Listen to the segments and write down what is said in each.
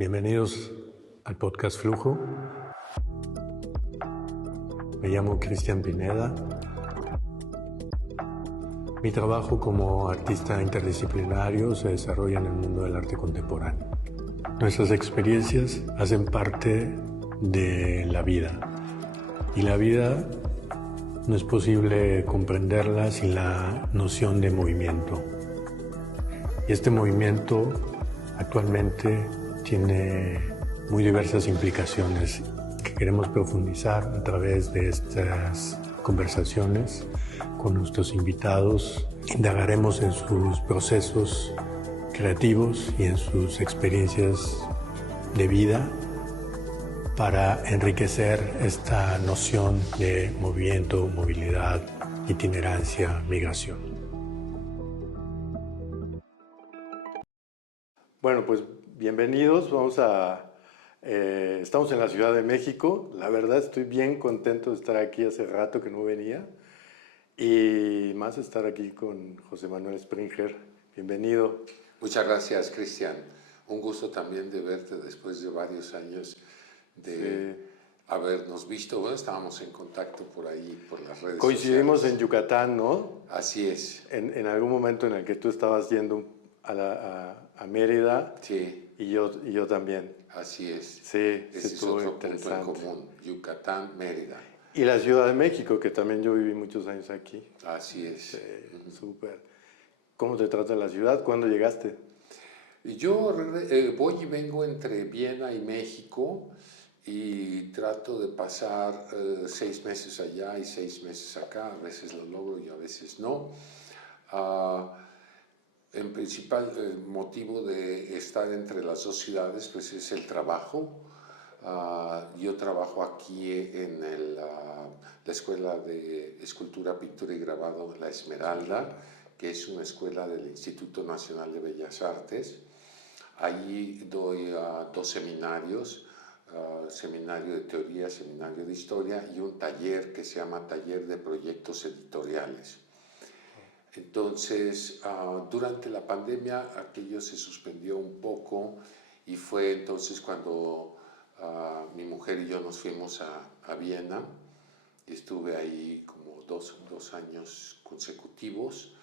Bienvenidos al podcast Flujo. Me llamo Cristian Pineda. Mi trabajo como artista interdisciplinario se desarrolla en el mundo del arte contemporáneo. Nuestras experiencias hacen parte de la vida y la vida no es posible comprenderla sin la noción de movimiento. Y este movimiento actualmente tiene muy diversas implicaciones que queremos profundizar a través de estas conversaciones con nuestros invitados. Indagaremos en sus procesos creativos y en sus experiencias de vida para enriquecer esta noción de movimiento, movilidad, itinerancia, migración. Bueno, pues bienvenidos. Estamos en la Ciudad de México. La verdad estoy bien contento de estar aquí. Hace rato que no venía. Y más estar aquí con José Manuel Springer. Bienvenido. Muchas gracias, Cristian. Un gusto también de verte después de varios años de habernos visto. Bueno, estábamos en contacto por ahí, por las redes Coincidimos sociales. en Yucatán, ¿no? Así es. En algún momento en el que tú estabas yendo a Mérida. Sí. Y yo también. Así es. Sí, Ese es otro punto en común. Yucatán, Mérida. Y la Ciudad de México, que también yo viví muchos años aquí. Así es. Súper. ¿Cómo te trata la ciudad? ¿Cuándo llegaste? Yo voy y vengo entre Viena y México y trato de pasar 6 meses allá y 6 meses acá. A veces lo logro y a veces no. En principal motivo de estar entre las dos ciudades pues es el trabajo. Yo trabajo aquí en la Escuela de Escultura, Pintura y Grabado La Esmeralda, que es una escuela del Instituto Nacional de Bellas Artes. Allí doy 2 seminarios, seminario de teoría, seminario de historia y un taller que se llama Taller de Proyectos Editoriales. Entonces, durante la pandemia aquello se suspendió un poco y fue entonces cuando mi mujer y yo nos fuimos a Viena y estuve ahí como dos años consecutivos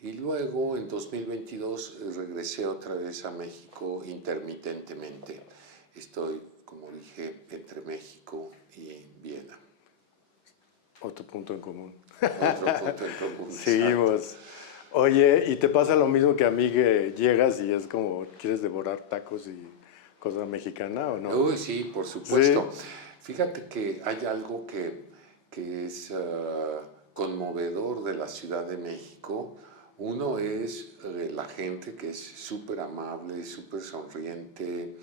y luego en 2022 regresé otra vez a México intermitentemente. Estoy, como dije, entre México y Viena. Otro punto en común. Otro punto en común. Seguimos. Oye, ¿y te pasa lo mismo que a mí que llegas y es como, ¿quieres devorar tacos y cosa mexicana o no? Uy, sí, por supuesto. Sí. Fíjate que hay algo que es conmovedor de la Ciudad de México. Uno es la gente que es súper amable, súper sonriente,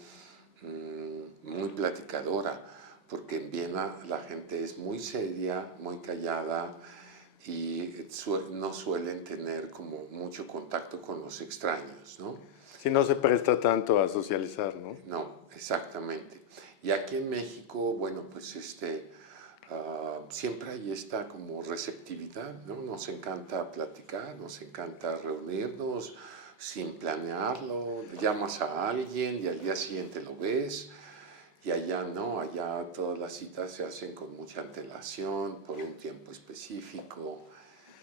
muy platicadora, porque en Viena la gente es muy seria, muy callada y no suelen tener como mucho contacto con los extraños, ¿no? Sí, no se presta tanto a socializar, ¿no? No, exactamente. Y aquí en México, bueno, pues siempre hay esta como receptividad, ¿no? Nos encanta platicar, nos encanta reunirnos sin planearlo, llamas a alguien y al día siguiente lo ves. Y allá no, allá todas las citas se hacen con mucha antelación, por un tiempo específico,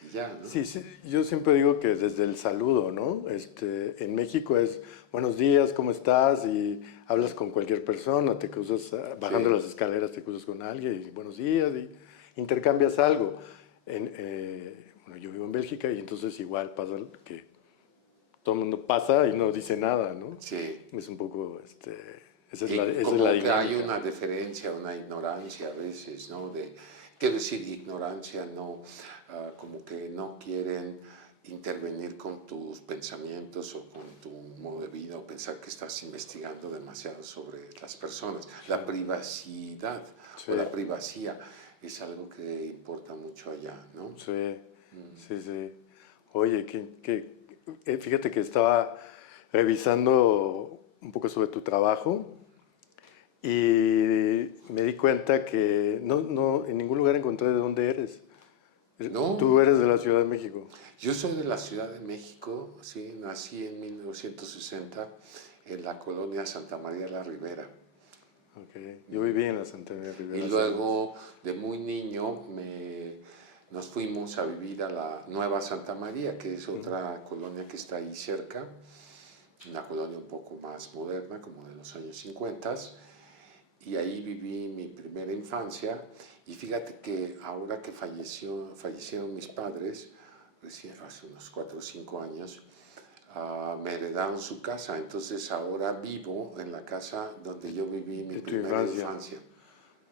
y ya, ¿no? Sí, sí, yo siempre digo que desde el saludo, ¿no? En México es buenos días, ¿cómo estás? Y hablas con cualquier persona, te cruzas, bajando las escaleras te cruzas con alguien y buenos días y intercambias algo. Bueno, yo vivo en Bélgica y entonces igual pasa que todo el mundo pasa y no dice nada, ¿no? Sí. Es un poco, esa es Y la como que dinámica. hay una diferencia, una ignorancia a veces, ¿no? Quiero decir, ignorancia, no, como que no quieren intervenir con tus pensamientos o con tu modo de vida o pensar que estás investigando demasiado sobre las personas. La privacidad o la privacía es algo que importa mucho allá, ¿no? Sí, sí, sí. Oye, fíjate que estaba revisando un poco sobre tu trabajo y me di cuenta que no, en ningún lugar encontré de dónde eres. No, Tú eres de la Ciudad de México. yo soy de la Ciudad de México, sí, nací en 1960 en la colonia Santa María la Ribera. Okay. Yo viví en la Santa María Ribera. Y luego, de muy niño, nos fuimos a vivir a la Nueva Santa María, que es otra colonia que está ahí cerca, una colonia un poco más moderna, como de los años 50, y ahí viví mi primera infancia. Y fíjate que ahora que fallecieron mis padres, hace unos 4 o 5 años, me heredaron su casa, entonces ahora vivo en la casa donde yo viví mi primera infancia.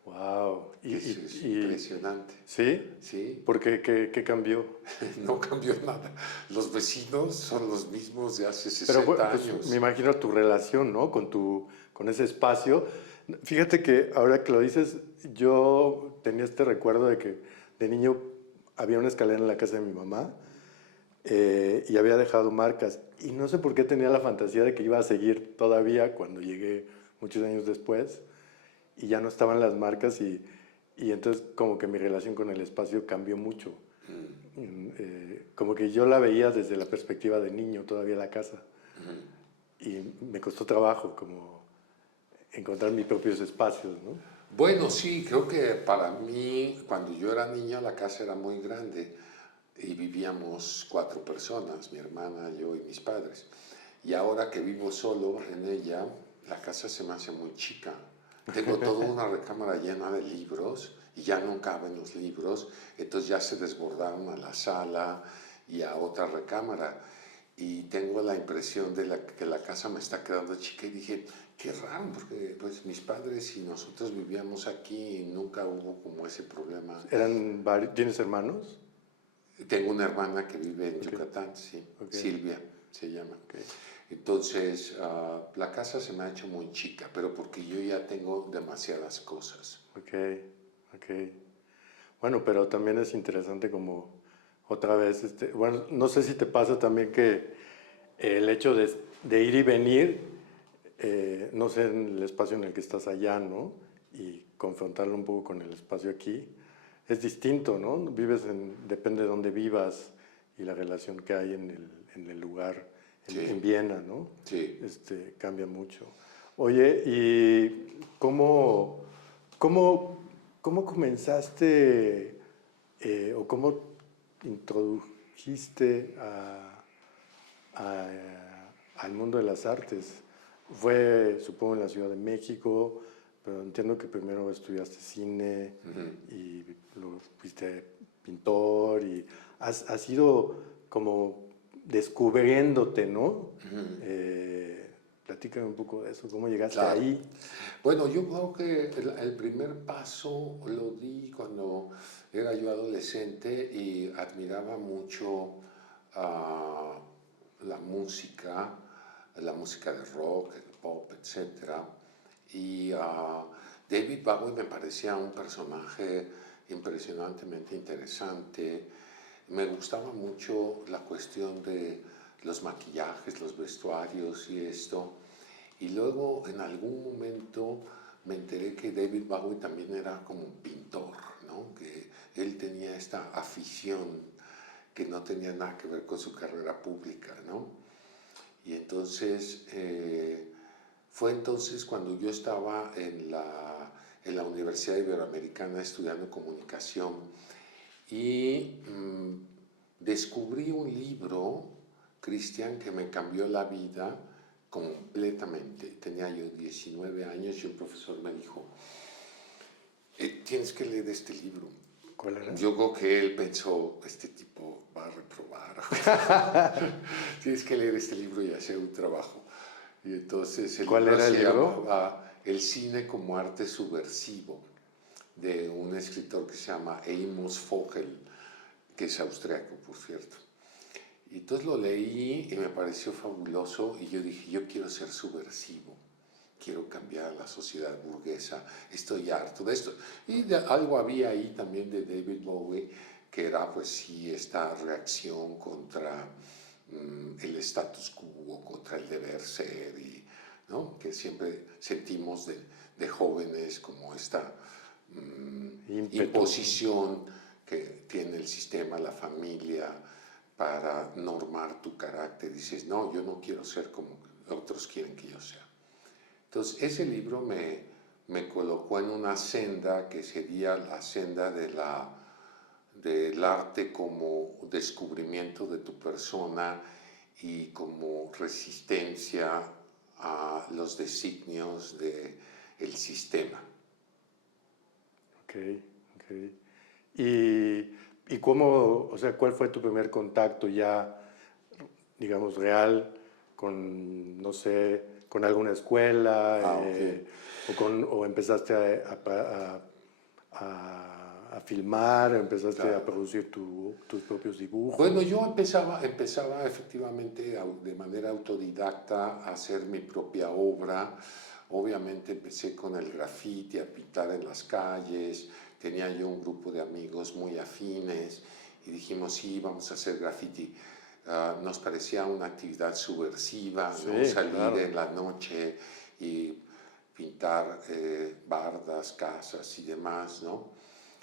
Wow. Es impresionante. ¿Sí? Sí. ¿Por qué? ¿Qué cambió? No cambió nada. Los vecinos son los mismos de hace 60 pues, años. Me imagino tu relación, ¿no? Con ese espacio. Fíjate que ahora que lo dices, yo tenía este recuerdo de que de niño había una escalera en la casa de mi mamá y había dejado marcas. Y no sé por qué tenía la fantasía de que iba a seguir todavía cuando llegué muchos años después y ya no estaban las marcas y entonces como que mi relación con el espacio cambió mucho. Como que yo la veía desde la perspectiva de niño todavía la casa y me costó trabajo como encontrar mis propios espacios, ¿no? Bueno, sí, creo que para mí, cuando yo era niño, la casa era muy grande y vivíamos 4 personas, mi hermana, yo y mis padres. Y ahora que vivo solo en ella, la casa se me hace muy chica. Tengo toda una recámara llena de libros y ya no caben los libros, entonces ya se desbordaron a la sala y a otra recámara. Y tengo la impresión de que la casa me está quedando chica y dije, qué raro, porque pues mis padres y nosotros vivíamos aquí y nunca hubo como ese problema. ¿Tienes hermanos? Tengo una hermana que vive en Yucatán, sí, Silvia se llama. Entonces, la casa se me ha hecho muy chica, pero porque yo ya tengo demasiadas cosas. Ok. Bueno, pero también es interesante como otra vez, bueno, no sé si te pasa también que el hecho de ir y venir, no sé, en el espacio en el que estás allá, ¿no? Y confrontarlo un poco con el espacio aquí, es distinto, ¿no? Depende de dónde vivas y la relación que hay en el lugar, en Viena, ¿no? Sí. Cambia mucho. Oye, ¿y cómo comenzaste o cómo introdujiste al mundo de las artes? Fue, supongo, en la Ciudad de México, pero entiendo que primero estudiaste cine y luego fuiste pintor y has ido como descubriéndote, ¿no? Platícame un poco de eso, ¿cómo llegaste ahí? Bueno, yo creo que el primer paso lo di cuando era yo adolescente y admiraba mucho la música de rock, el pop, etc. Y David Bowie me parecía un personaje impresionantemente interesante. Me gustaba mucho la cuestión de los maquillajes, los vestuarios y esto. Y luego en algún momento me enteré que David Bowie también era como un pintor, ¿no? Que él tenía esta afición que no tenía nada que ver con su carrera pública, ¿no? Y entonces fue entonces cuando yo estaba en la Universidad Iberoamericana estudiando comunicación y descubrí un libro, Cristian, que me cambió la vida completamente. Tenía yo 19 años y un profesor me dijo, tienes que leer este libro. ¿Cuál era? Yo creo que él pensó, este tipo va a reprobar. Tienes que leer este libro y hacer un trabajo. Y entonces ¿Cuál era el libro? llamaba El cine como arte subversivo, de un escritor que se llama Amos Vogel, que es austriaco, por cierto. Y entonces lo leí y me pareció fabuloso y yo dije, yo quiero ser subversivo, quiero cambiar la sociedad burguesa, estoy harto de esto. Y algo había ahí también de David Bowie, que era pues sí esta reacción contra el status quo, contra el deber ser, y, ¿no? Que siempre sentimos de jóvenes como esta imposición que tiene el sistema, la familia, para normar tu carácter. Dices, no, yo no quiero ser como, otros quieren que yo sea. Entonces, ese libro me colocó en una senda que sería la senda del arte como descubrimiento de tu persona y como resistencia a los designios del sistema. Ok, ok. ¿Y cómo, o sea, cuál fue tu primer contacto ya, digamos, real con, no sé, con alguna escuela? Okay. O empezaste a filmar, empezaste Claro. a producir tus propios dibujos? Bueno, yo empezaba efectivamente de manera autodidacta a hacer mi propia obra. Obviamente empecé con el graffiti, a pintar en las calles. Tenía yo un grupo de amigos muy afines y dijimos, sí, vamos a hacer graffiti. Nos parecía una actividad subversiva, Sí, ¿no? Salir claro. en la noche y pintar bardas, casas y demás, ¿no?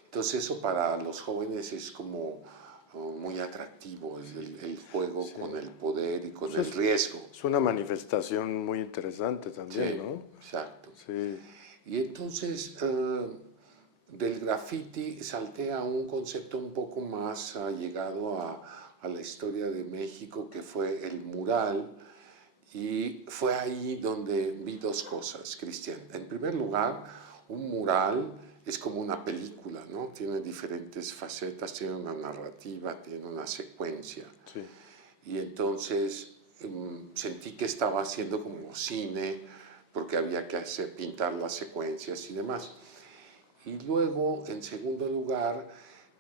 Entonces eso para los jóvenes es como muy atractivo, el juego Sí. con el poder y con Pues el riesgo. es una manifestación muy interesante también, Sí, ¿no? exacto. Sí. Y entonces del graffiti salté a un concepto un poco más llegado a la historia de México, que fue el mural. Y fue ahí donde vi dos cosas, Cristian. En primer lugar, un mural es como una película, ¿no? Tiene diferentes facetas, tiene una narrativa, tiene una secuencia. Sí. Y entonces sentí que estaba haciendo como cine, porque había que pintar las secuencias y demás. Y luego, en segundo lugar,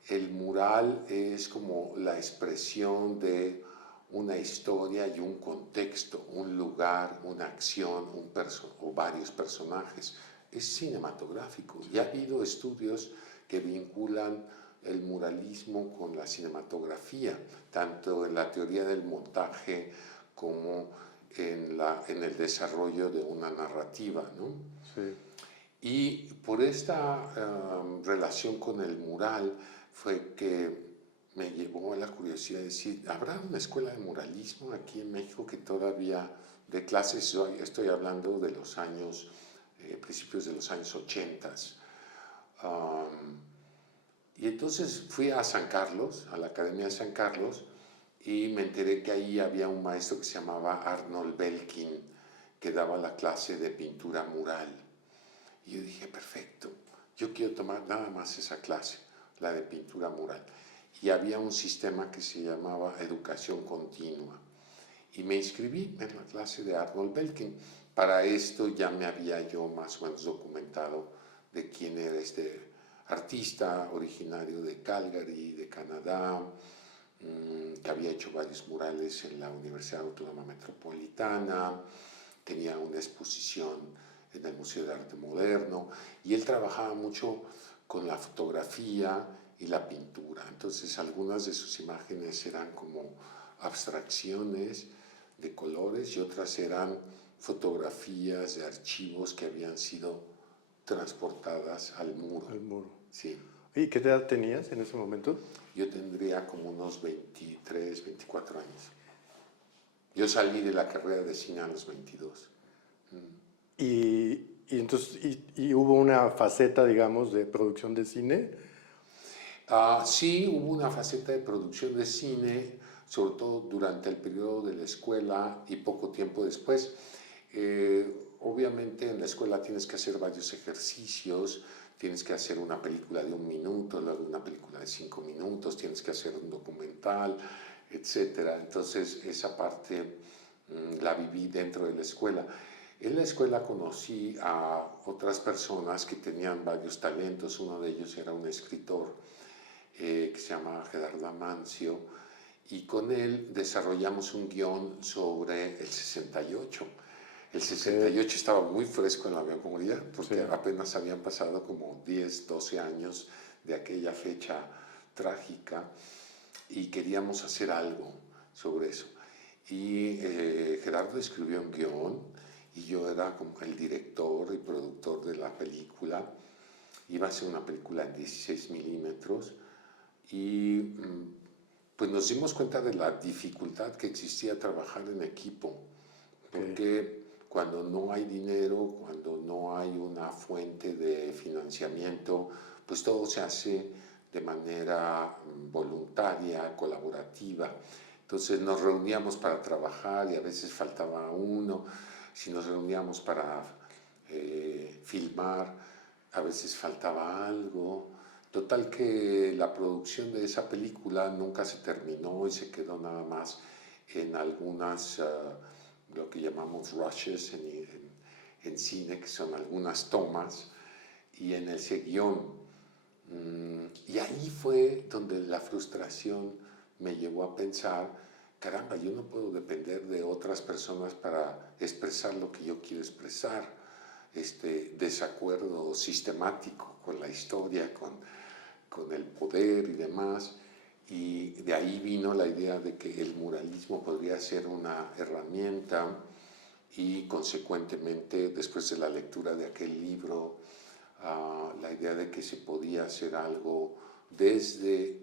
el mural es como la expresión de una historia y un contexto, un lugar, una acción, o varios personajes. Es cinematográfico. Y ha habido estudios que vinculan el muralismo con la cinematografía, tanto en la teoría del montaje como en el desarrollo de una narrativa, ¿no? Sí. Y por esta relación con el mural fue que me llevó a la curiosidad de decir, ¿habrá una escuela de muralismo aquí en México que todavía de clases? Estoy hablando de los años, principios de los años 80. Y entonces fui a San Carlos, a la Academia de San Carlos, y me enteré que ahí había un maestro que se llamaba Arnold Belkin, que daba la clase de pintura mural. Y yo dije, perfecto, yo quiero tomar nada más esa clase, la de pintura mural. Y había un sistema que se llamaba educación continua. Y me inscribí en la clase de Arnold Belkin. Para esto ya me había yo más o menos documentado de quién era este artista originario de Calgary, de Canadá, que había hecho varios murales en la Universidad Autónoma Metropolitana, tenía una exposición en el Museo de Arte Moderno, y él trabajaba mucho con la fotografía y la pintura. Entonces algunas de sus imágenes eran como abstracciones de colores y otras eran fotografías de archivos que habían sido transportadas al muro. Al muro. Sí. ¿Y qué edad tenías en ese momento? Yo tendría como unos 23, 24 años. Yo salí de la carrera de cine a los 22. Y entonces, y hubo una faceta, digamos, de producción de cine. Sí, hubo una faceta de producción de cine, sobre todo durante el periodo de la escuela y poco tiempo después. Obviamente en la escuela tienes que hacer varios ejercicios, tienes que hacer una película de 1 minuto, luego una película de 5 minutos, tienes que hacer un documental, etc. Entonces esa parte la viví dentro de la escuela. En la escuela conocí a otras personas que tenían varios talentos. Uno de ellos era un escritor que se llama Gerardo Amancio, y con él desarrollamos un guión sobre el 68. El 68 estaba muy fresco en la memoria porque Sí. apenas habían pasado como 10, 12 años de aquella fecha trágica y queríamos hacer algo sobre eso. Y Gerardo escribió un guión y yo era como el director y productor de la película. Iba a ser una película en 16 milímetros y pues nos dimos cuenta de la dificultad que existía trabajar en equipo, porque cuando no hay dinero, cuando no hay una fuente de financiamiento, pues todo se hace de manera voluntaria, colaborativa. Entonces nos reuníamos para trabajar y a veces faltaba uno, si nos reuníamos para filmar, a veces faltaba algo. Total que la producción de esa película nunca se terminó y se quedó nada más en algunas, lo que llamamos rushes en cine, que son algunas tomas, y en ese guión. Y ahí fue donde la frustración me llevó a pensar, caramba, yo no puedo depender de otras personas para expresar lo que yo quiero expresar. Este desacuerdo sistemático con la historia, con el poder y demás. Y de ahí vino la idea de que el muralismo podría ser una herramienta y consecuentemente después de la lectura de aquel libro, la idea de que se podía hacer algo desde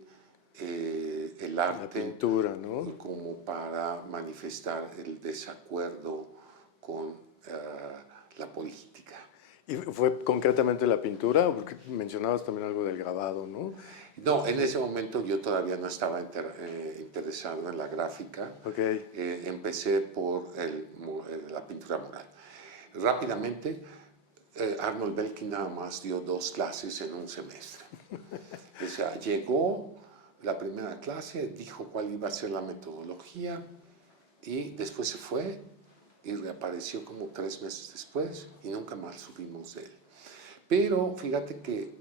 el arte, la pintura, ¿no? como para manifestar el desacuerdo con la política. ¿Y fue concretamente la pintura? Porque mencionabas también algo del grabado, ¿no? No, en ese momento yo todavía no estaba interesado en la gráfica. Okay. Empecé por la pintura mural. Rápidamente, Arnold Belkin nada más dio 2 clases en un semestre. O sea, llegó la primera clase, dijo cuál iba a ser la metodología y después se fue y reapareció como 3 meses después y nunca más supimos de él. Pero fíjate que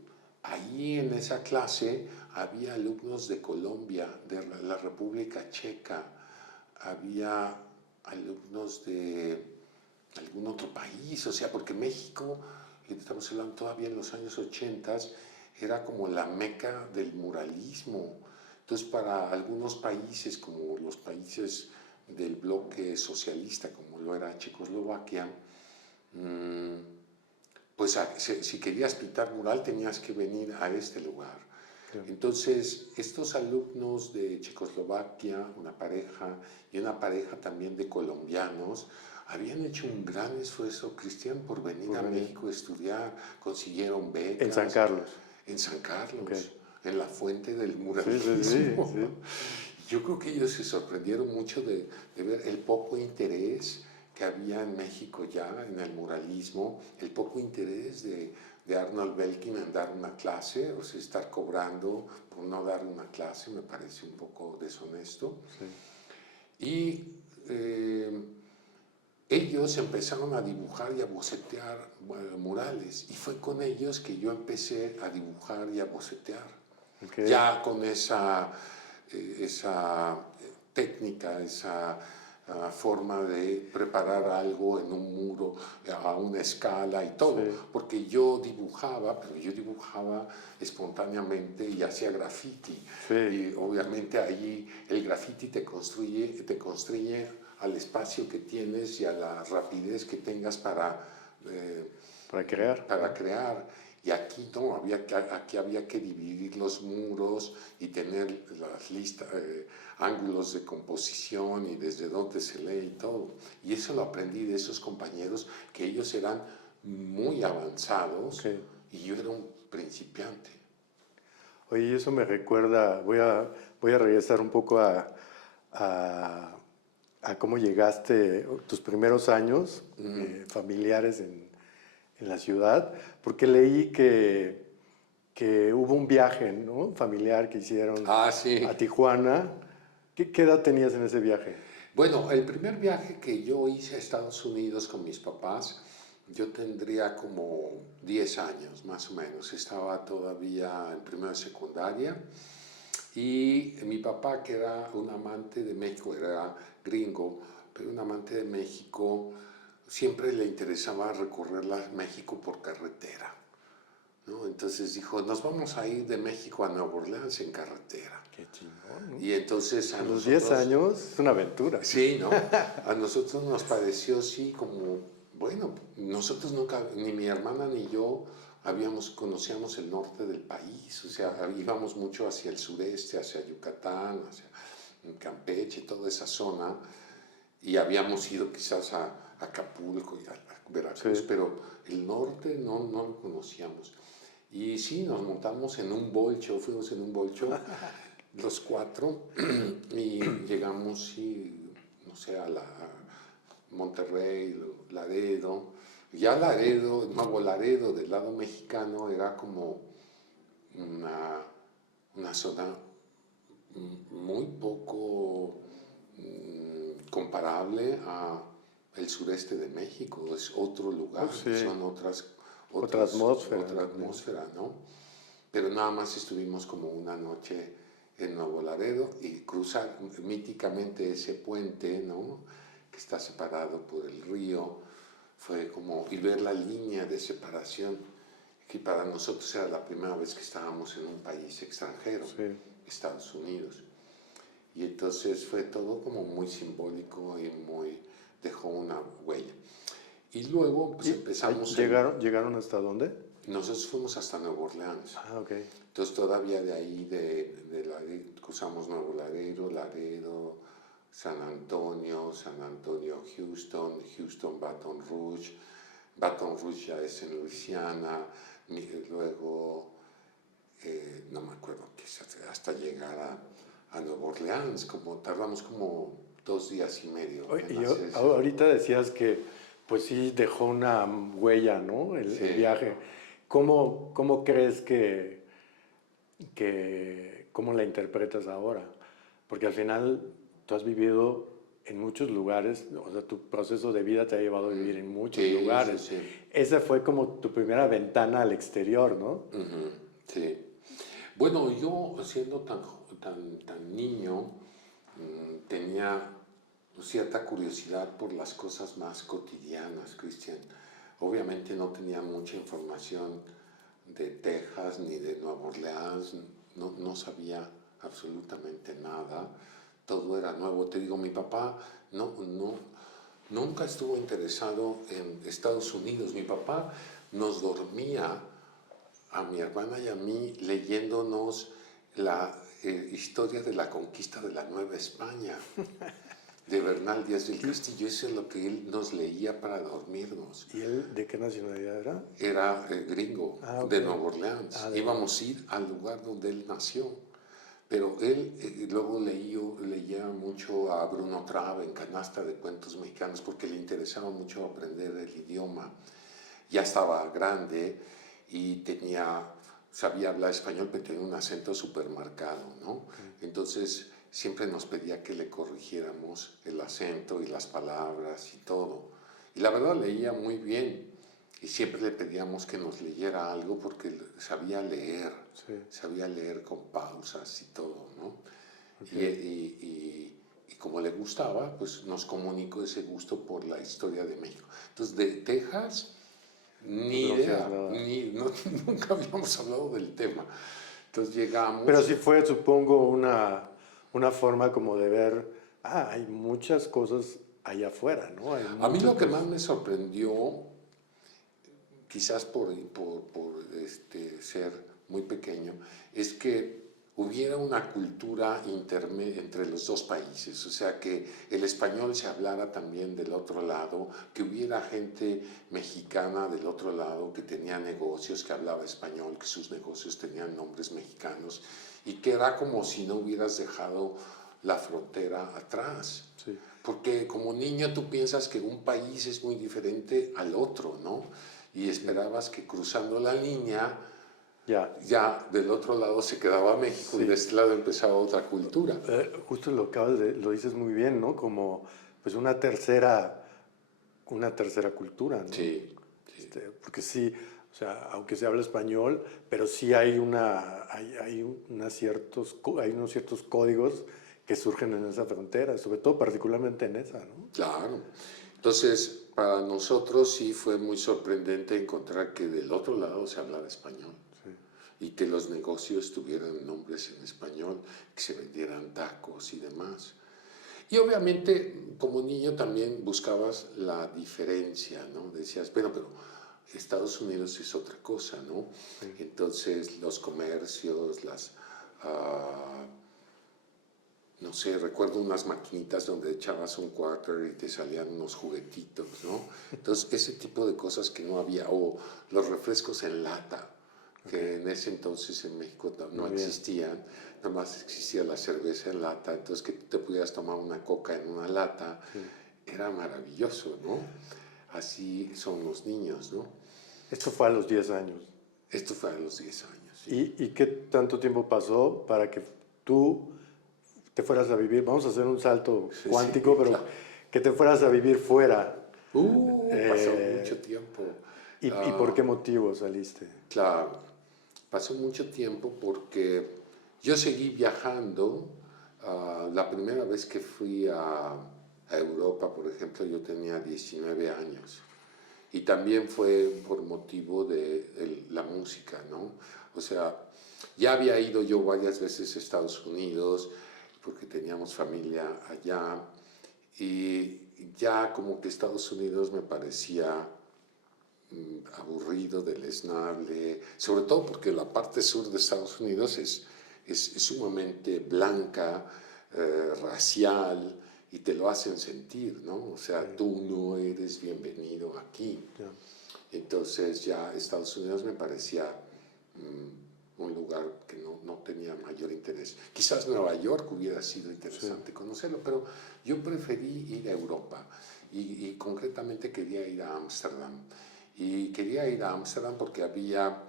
ahí en esa clase había alumnos de Colombia, de la República Checa, había alumnos de algún otro país, o sea, porque México, estamos hablando todavía en los años 80, era como la meca del muralismo. Entonces, para algunos países, como los países del bloque socialista, como lo era Checoslovaquia, pues si querías pintar mural tenías que venir a este lugar. Entonces, estos alumnos de Checoslovaquia, una pareja, y una pareja también de colombianos, habían hecho un gran esfuerzo, Cristian, por venir a México a estudiar, consiguieron becas. En San Carlos. En San Carlos, en la fuente del muralismo. Sí. Yo creo que ellos se sorprendieron mucho de ver el poco interés que había en México ya en el muralismo, el poco interés de Arnold Belkin en dar una clase, o sea, estar cobrando por no dar una clase me parece un poco deshonesto. Sí. Y ellos empezaron a dibujar y a bocetear murales, y fue con ellos que yo empecé a dibujar y a bocetear. Ya con esa técnica, esa forma de preparar algo en un muro a una escala y todo, porque yo dibujaba, pero yo dibujaba espontáneamente y hacía graffiti, y obviamente ahí el graffiti te constriñe al espacio que tienes y a la rapidez que tengas para crear. Y aquí no, aquí había que dividir los muros y tener las listas, ángulos de composición y desde dónde se lee y todo. Y eso lo aprendí de esos compañeros, que ellos eran muy avanzados y yo era un principiante. Oye, eso me recuerda, voy a regresar un poco a cómo llegaste, tus primeros años familiares en la ciudad, porque leí que hubo un viaje, ¿no?, familiar que hicieron a Tijuana. ¿Qué edad tenías en ese viaje? Bueno, el primer viaje que yo hice a Estados Unidos con mis papás, yo tendría como 10 años más o menos. Estaba todavía en primera de secundaria y mi papá, que era un amante de México, era gringo, pero un amante de México, siempre le interesaba recorrer México por carretera, ¿no? Entonces dijo, nos vamos a ir de México a Nueva Orleans en carretera. Qué chingón, ¿no? Y entonces a los 10 años es una aventura. Sí, ¿no? A nosotros nos pareció así como, bueno, nosotros nunca, ni mi hermana ni yo conocíamos el norte del país, o sea, íbamos mucho hacia el sureste, hacia Yucatán, hacia Campeche, toda esa zona. y habíamos ido quizás a Acapulco y a Veracruz, Sí. pero el norte no lo conocíamos. Y sí, nos montamos en un bolcho, fuimos en un bolcho los cuatro y llegamos, sí, no sé, a Monterrey, Laredo. Ya Laredo, Nuevo Laredo, del lado mexicano, era como una zona muy poco comparable a el sureste de México. Es otro lugar, Sí. son Otra atmósfera. otra atmósfera, ¿no? Pero nada más estuvimos como una noche en Nuevo Laredo y cruzar míticamente ese puente, ¿no? Que está separado por el río, fue como, y ver la línea de separación, que para nosotros era la primera vez que estábamos en un país extranjero, Sí. Estados Unidos. Y entonces fue todo como muy simbólico y muy, dejó una huella. Y luego pues empezamos ¿Llegaron hasta dónde? nosotros fuimos hasta Nueva Orleans. Ah, ok. Entonces todavía de ahí, cruzamos Nuevo Laredo, Laredo, San Antonio, Houston, Houston, Baton Rouge ya es en Luisiana, luego, no me acuerdo, hasta llegar a Nueva Orleans, tardamos como 2 días y medio Oye, en y hacer ese. ahorita decías que pues sí dejó una huella, ¿no? El Sí. viaje. ¿Cómo crees cómo la interpretas ahora? Porque al final tú has vivido en muchos lugares, o sea, tu proceso de vida te ha llevado a vivir en muchos Sí, lugares. sí, sí. Esa fue como tu primera ventana al exterior, ¿no? Ujú, sí. Bueno, yo siendo tan niño, tenía cierta curiosidad por las cosas más cotidianas, Cristian. Obviamente no tenía mucha información de Texas ni de Nueva Orleans, no sabía absolutamente nada, todo era nuevo. Te digo, mi papá nunca estuvo interesado en Estados Unidos. Mi papá nos dormía a mi hermana y a mí leyéndonos la historia de la conquista de la Nueva España de Bernal Díaz del Castillo. Eso es lo que él nos leía para dormirnos. ¿Y él de qué nacionalidad era? Era gringo, Ok. de Nueva Orleans. Íbamos a ir al lugar donde él nació. Pero él luego leía mucho a Bruno Traven, Canasta de Cuentos Mexicanos, porque le interesaba mucho aprender el idioma. Ya estaba grande y sabía hablar español, pero tenía un acento súper marcado, ¿no? Entonces siempre nos pedía que le corrigiéramos el acento y las palabras y todo. Y la verdad leía muy bien y siempre le pedíamos que nos leyera algo porque sabía leer con pausas y todo, ¿no? Okay. Y como le gustaba, pues nos comunicó ese gusto por la historia de México. Entonces, de Texas, ni idea, nunca habíamos hablado del tema. Entonces llegamos... Pero sí fue, supongo, una forma como de ver, hay muchas cosas allá afuera, ¿no? A mí lo que más me sorprendió, quizás por ser muy pequeño, es que hubiera una cultura entre los dos países, o sea, que el español se hablara también del otro lado, que hubiera gente mexicana del otro lado que tenía negocios, que hablaba español, que sus negocios tenían nombres mexicanos, y que era como si no hubieras dejado la frontera atrás. Sí. Porque como niño tú piensas que un país es muy diferente al otro, ¿no? Y esperabas que cruzando la línea ya del otro lado se quedaba México, sí, y de este lado empezaba otra cultura. Justo lo dices muy bien, ¿no? Como pues una tercera cultura, ¿no? Sí. Porque sí, o sea, aunque se habla español, pero sí hay unos ciertos códigos que surgen en esa frontera, sobre todo particularmente en esa, ¿no? Claro. Entonces, para nosotros sí fue muy sorprendente encontrar que del otro lado se hablaba español. Y que los negocios tuvieran nombres en español, que se vendieran tacos y demás. Y obviamente, como niño también buscabas la diferencia, ¿no? Decías, pero Estados Unidos es otra cosa, ¿no? Sí. Entonces, los comercios, no sé, recuerdo unas maquinitas donde echabas un quarter y te salían unos juguetitos, ¿no? Entonces, ese tipo de cosas que no había, o los refrescos en lata, que en ese entonces en México no existían, nada más existía la cerveza en lata, entonces que tú te pudieras tomar una coca en una lata, era maravilloso, ¿no? Así son los niños, ¿no? Esto fue a los 10 años. Esto fue a los 10 años. ¿Sí? ¿Y qué tanto tiempo pasó para que tú te fueras a vivir? Vamos a hacer un salto cuántico, sí, pero claro. que te fueras a vivir fuera. Pasó mucho tiempo. ¿Y por qué motivo saliste? Claro, pasó mucho tiempo porque yo seguí viajando. La primera vez que fui a Europa, por ejemplo, yo tenía 19 años. Y también fue por motivo de la música, ¿no? O sea, ya había ido yo varias veces a Estados Unidos porque teníamos familia allá y ya como que Estados Unidos me parecía aburrido, deleznable, sobre todo porque la parte sur de Estados Unidos es sumamente blanca, racial, y te lo hacen sentir, ¿no? O sea, tú no eres bienvenido aquí. Entonces ya Estados Unidos me parecía un lugar que no tenía mayor interés. Quizás Nueva York hubiera sido interesante conocerlo, pero yo preferí ir a Europa y concretamente quería ir a Ámsterdam. Y quería ir a Ámsterdam porque había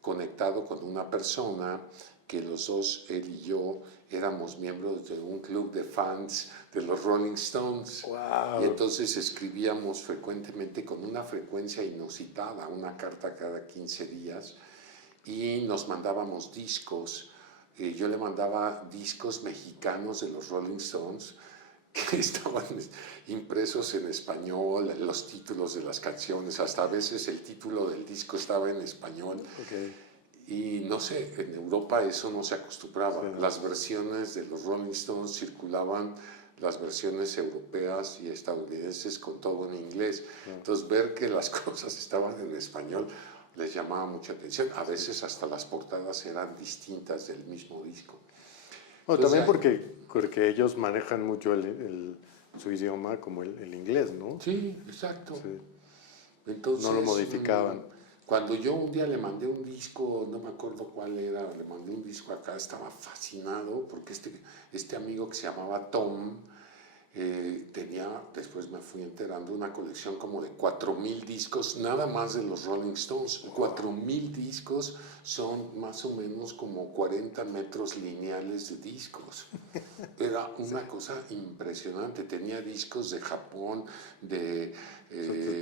conectado con una persona que los dos, él y yo, éramos miembros de un club de fans de los Rolling Stones. Wow. Y entonces escribíamos frecuentemente con una frecuencia inusitada, una carta cada 15 días, y nos mandábamos discos. Yo le mandaba discos mexicanos de los Rolling Stones que estaban impresos en español, los títulos de las canciones, hasta a veces el título del disco estaba en español. Y no sé, en Europa eso no se acostumbraba. Las versiones de los Rolling Stones circulaban, las versiones europeas y estadounidenses con todo en inglés. Entonces ver que las cosas estaban en español les llamaba mucha atención. A veces hasta las portadas eran distintas del mismo disco. Bueno, también porque ellos manejan mucho su idioma como el inglés, ¿no? Sí, exacto. Sí. Entonces, no lo modificaban. Cuando yo un día le mandé un disco, no me acuerdo cuál era, le mandé un disco acá, estaba fascinado porque este amigo que se llamaba Tom tenía, después me fui enterando, una colección como de 4,000 discos, nada más de los Rolling Stones. 4,000 discos son más o menos como 40 metros lineales de discos. Era una cosa impresionante. Tenía discos de Japón, de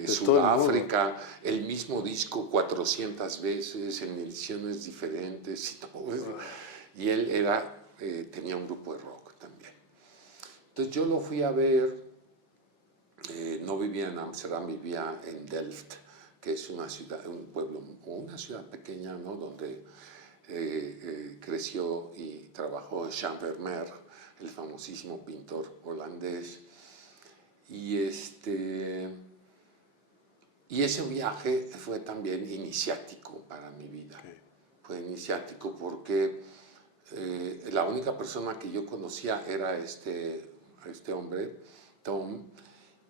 Sudáfrica, el mismo disco 400 veces en ediciones diferentes y todo eso. Y él tenía un grupo de rock también. Entonces yo lo fui a ver, no vivía en Ámsterdam, vivía en Delft, que es una ciudad, un pueblo, una ciudad pequeña, ¿no? Donde creció y trabajó Jean Vermeer, el famosísimo pintor holandés. Y ese viaje fue también iniciático para mi vida. Fue iniciático porque la única persona que yo conocía era este hombre, Tom,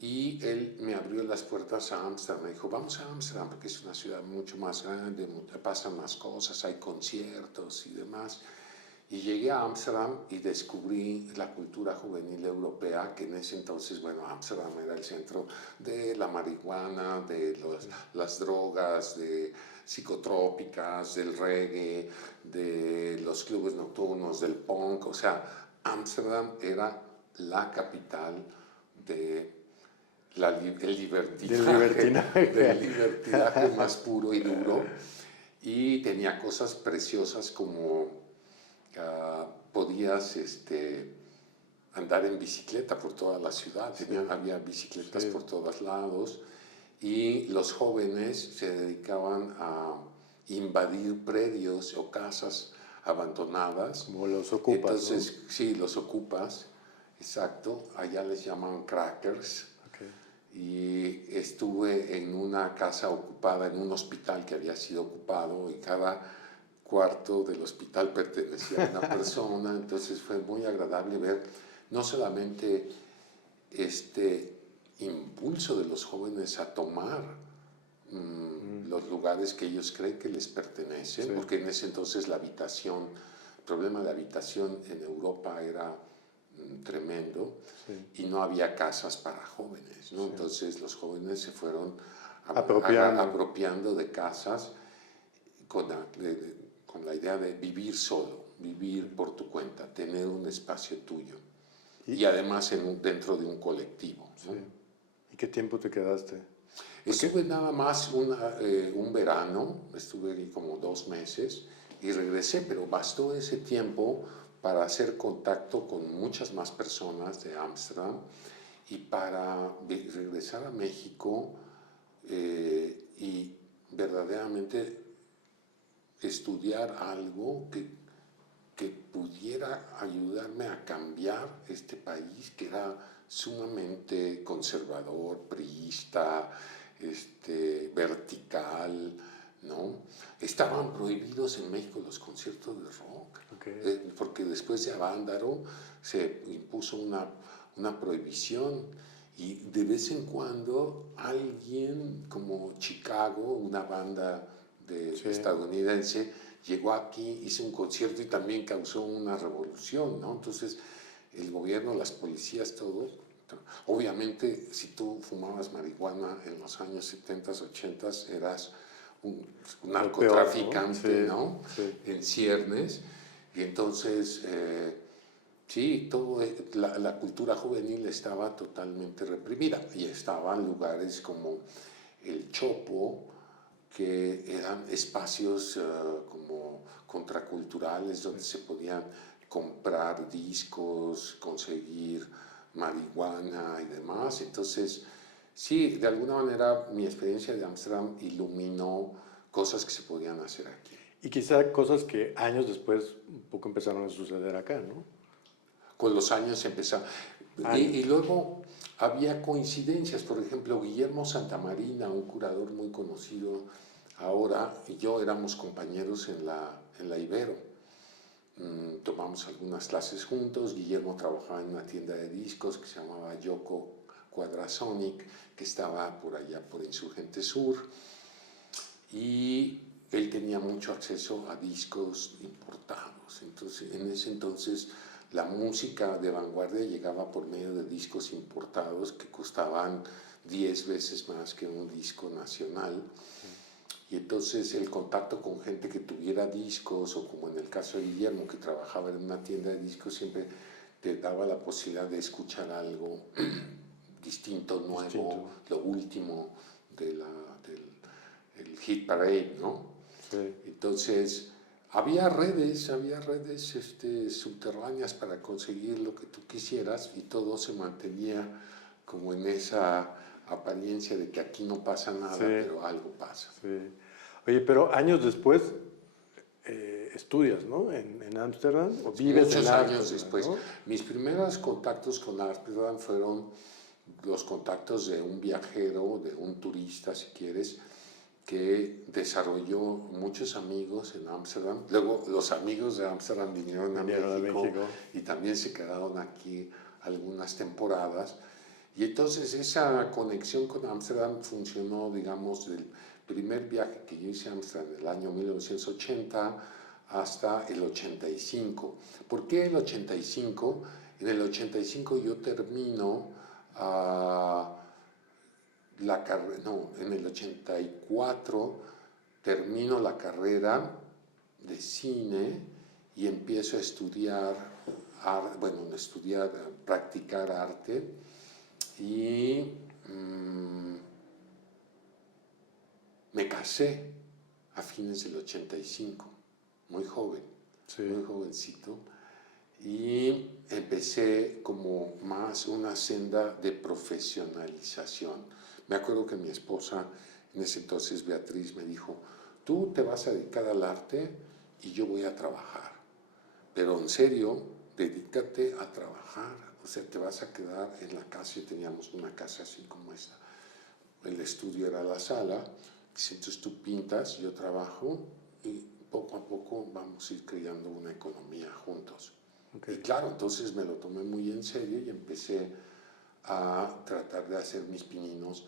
y él me abrió las puertas a Ámsterdam. Me dijo, vamos a Ámsterdam porque es una ciudad mucho más grande, pasan más cosas, hay conciertos y demás. Y llegué a Ámsterdam y descubrí la cultura juvenil europea, que en ese entonces, bueno, Ámsterdam era el centro de la marihuana, de las drogas, de psicotrópicas, del reggae, de los clubes nocturnos, del punk. O sea, Ámsterdam era la capital del libertinaje más puro y duro. Y tenía cosas preciosas como podías andar en bicicleta por toda la ciudad. Había bicicletas por todos lados y los jóvenes se dedicaban a invadir predios o casas abandonadas. Como los ocupas, entonces, ¿no? Sí, los ocupas, exacto. Allá les llaman crackers. Y estuve en una casa ocupada, en un hospital que había sido ocupado, y cada cuarto del hospital pertenecía a una persona. Entonces fue muy agradable ver no solamente este impulso de los jóvenes a tomar los lugares que ellos creen que les pertenecen, Sí. porque en ese entonces la habitación, el problema de habitación en Europa era tremendo, Sí. y no había casas para jóvenes, ¿no? Sí. Entonces los jóvenes se fueron Apropiando. de casas con la idea de vivir solo, vivir por tu cuenta, tener un espacio tuyo y además dentro de un colectivo, ¿no? Sí. ¿Y qué tiempo te quedaste? Estuve nada más un verano, estuve ahí como 2 meses y regresé, pero bastó ese tiempo para hacer contacto con muchas más personas de Ámsterdam y para regresar a México y verdaderamente estudiar algo que pudiera ayudarme a cambiar este país que era sumamente conservador, priista, vertical, ¿no? Estaban prohibidos en México los conciertos de rock, Okay. porque después de Avándaro se impuso una prohibición y de vez en cuando alguien como Chicago, una banda Sí. estadounidense, llegó aquí, hizo un concierto y también causó una revolución, ¿no? Entonces el gobierno, las policías, todos. Obviamente, si tú fumabas marihuana en los años 70, 80, eras un narcotraficante, Peor, ¿no? Sí. En ciernes. Y entonces, sí, la cultura juvenil estaba totalmente reprimida. Y estaban lugares como el Chopo, que eran espacios como contraculturales donde se podían comprar discos, conseguir marihuana y demás. Entonces, sí, de alguna manera mi experiencia de Ámsterdam iluminó cosas que se podían hacer aquí. Y quizá cosas que años después un poco empezaron a suceder acá, ¿no? Con los años empezaron. Y luego había coincidencias, por ejemplo, Guillermo Santamarina, un curador muy conocido ahora, y yo éramos compañeros en la Ibero. Tomamos algunas clases juntos. Guillermo trabajaba en una tienda de discos que se llamaba Yoko Quadrasonic, que estaba por allá por Insurgente Sur, y él tenía mucho acceso a discos importados. Entonces, en ese entonces la música de vanguardia llegaba por medio de discos importados que costaban 10 veces más que un disco nacional. Y entonces el contacto con gente que tuviera discos, o como en el caso de Guillermo, que trabajaba en una tienda de discos, siempre te daba la posibilidad de escuchar algo distinto, nuevo, lo último del Hit Parade, ¿no? Sí. Entonces, había redes subterráneas para conseguir lo que tú quisieras y todo se mantenía como en esa apariencia de que aquí no pasa nada, Sí. pero algo pasa. Sí. Oye, pero años después estudias, ¿no? En Ámsterdam, o vives Muchos en años Ámsterdam, después. ¿no? Mis primeros contactos con Ámsterdam fueron los contactos de un viajero, de un turista, si quieres, que desarrolló muchos amigos en Ámsterdam. Luego los amigos de Ámsterdam vinieron a México y también se quedaron aquí algunas temporadas. Y entonces esa conexión con Ámsterdam funcionó, digamos, del primer viaje que yo hice a Ámsterdam en el año 1980 hasta el 85. ¿Por qué el 85? En el 85 yo termino en el 84 termino la carrera de cine y empiezo a estudiar, practicar arte y me casé a fines del 85, muy joven, Sí. muy jovencito, y empecé como más una senda de profesionalización. Me acuerdo que mi esposa, en ese entonces Beatriz, me dijo, tú te vas a dedicar al arte y yo voy a trabajar, pero en serio, dedícate a trabajar, o sea, te vas a quedar en la casa, y teníamos una casa así como esta, el estudio era la sala, entonces tú pintas, yo trabajo y poco a poco vamos a ir creando una economía juntos. Okay. Y claro, entonces me lo tomé muy en serio y empecé a tratar de hacer mis pininos,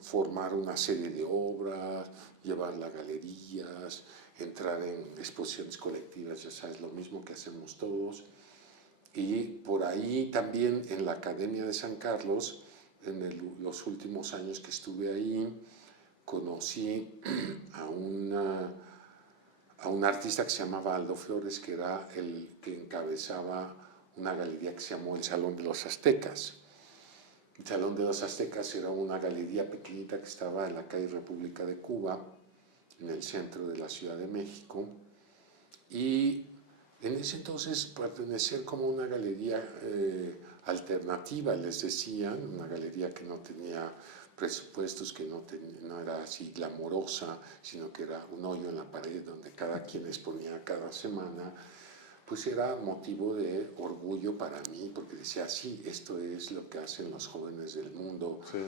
formar una serie de obras, llevarla a galerías, entrar en exposiciones colectivas, ya sabes, lo mismo que hacemos todos. Y por ahí también en la Academia de San Carlos, en los últimos años que estuve ahí, conocí a un artista que se llamaba Aldo Flores, que era el que encabezaba una galería que se llamó el Salón de los Aztecas. El Salón de los Aztecas era una galería pequeñita que estaba en la calle República de Cuba, en el centro de la Ciudad de México, y en ese entonces pertenecer como una galería alternativa, les decían, una galería que no tenía presupuestos, que no era así glamorosa, sino que era un hoyo en la pared donde cada quien exponía cada semana, pues era motivo de orgullo para mí, porque decía, sí, esto es lo que hacen los jóvenes del mundo, sí.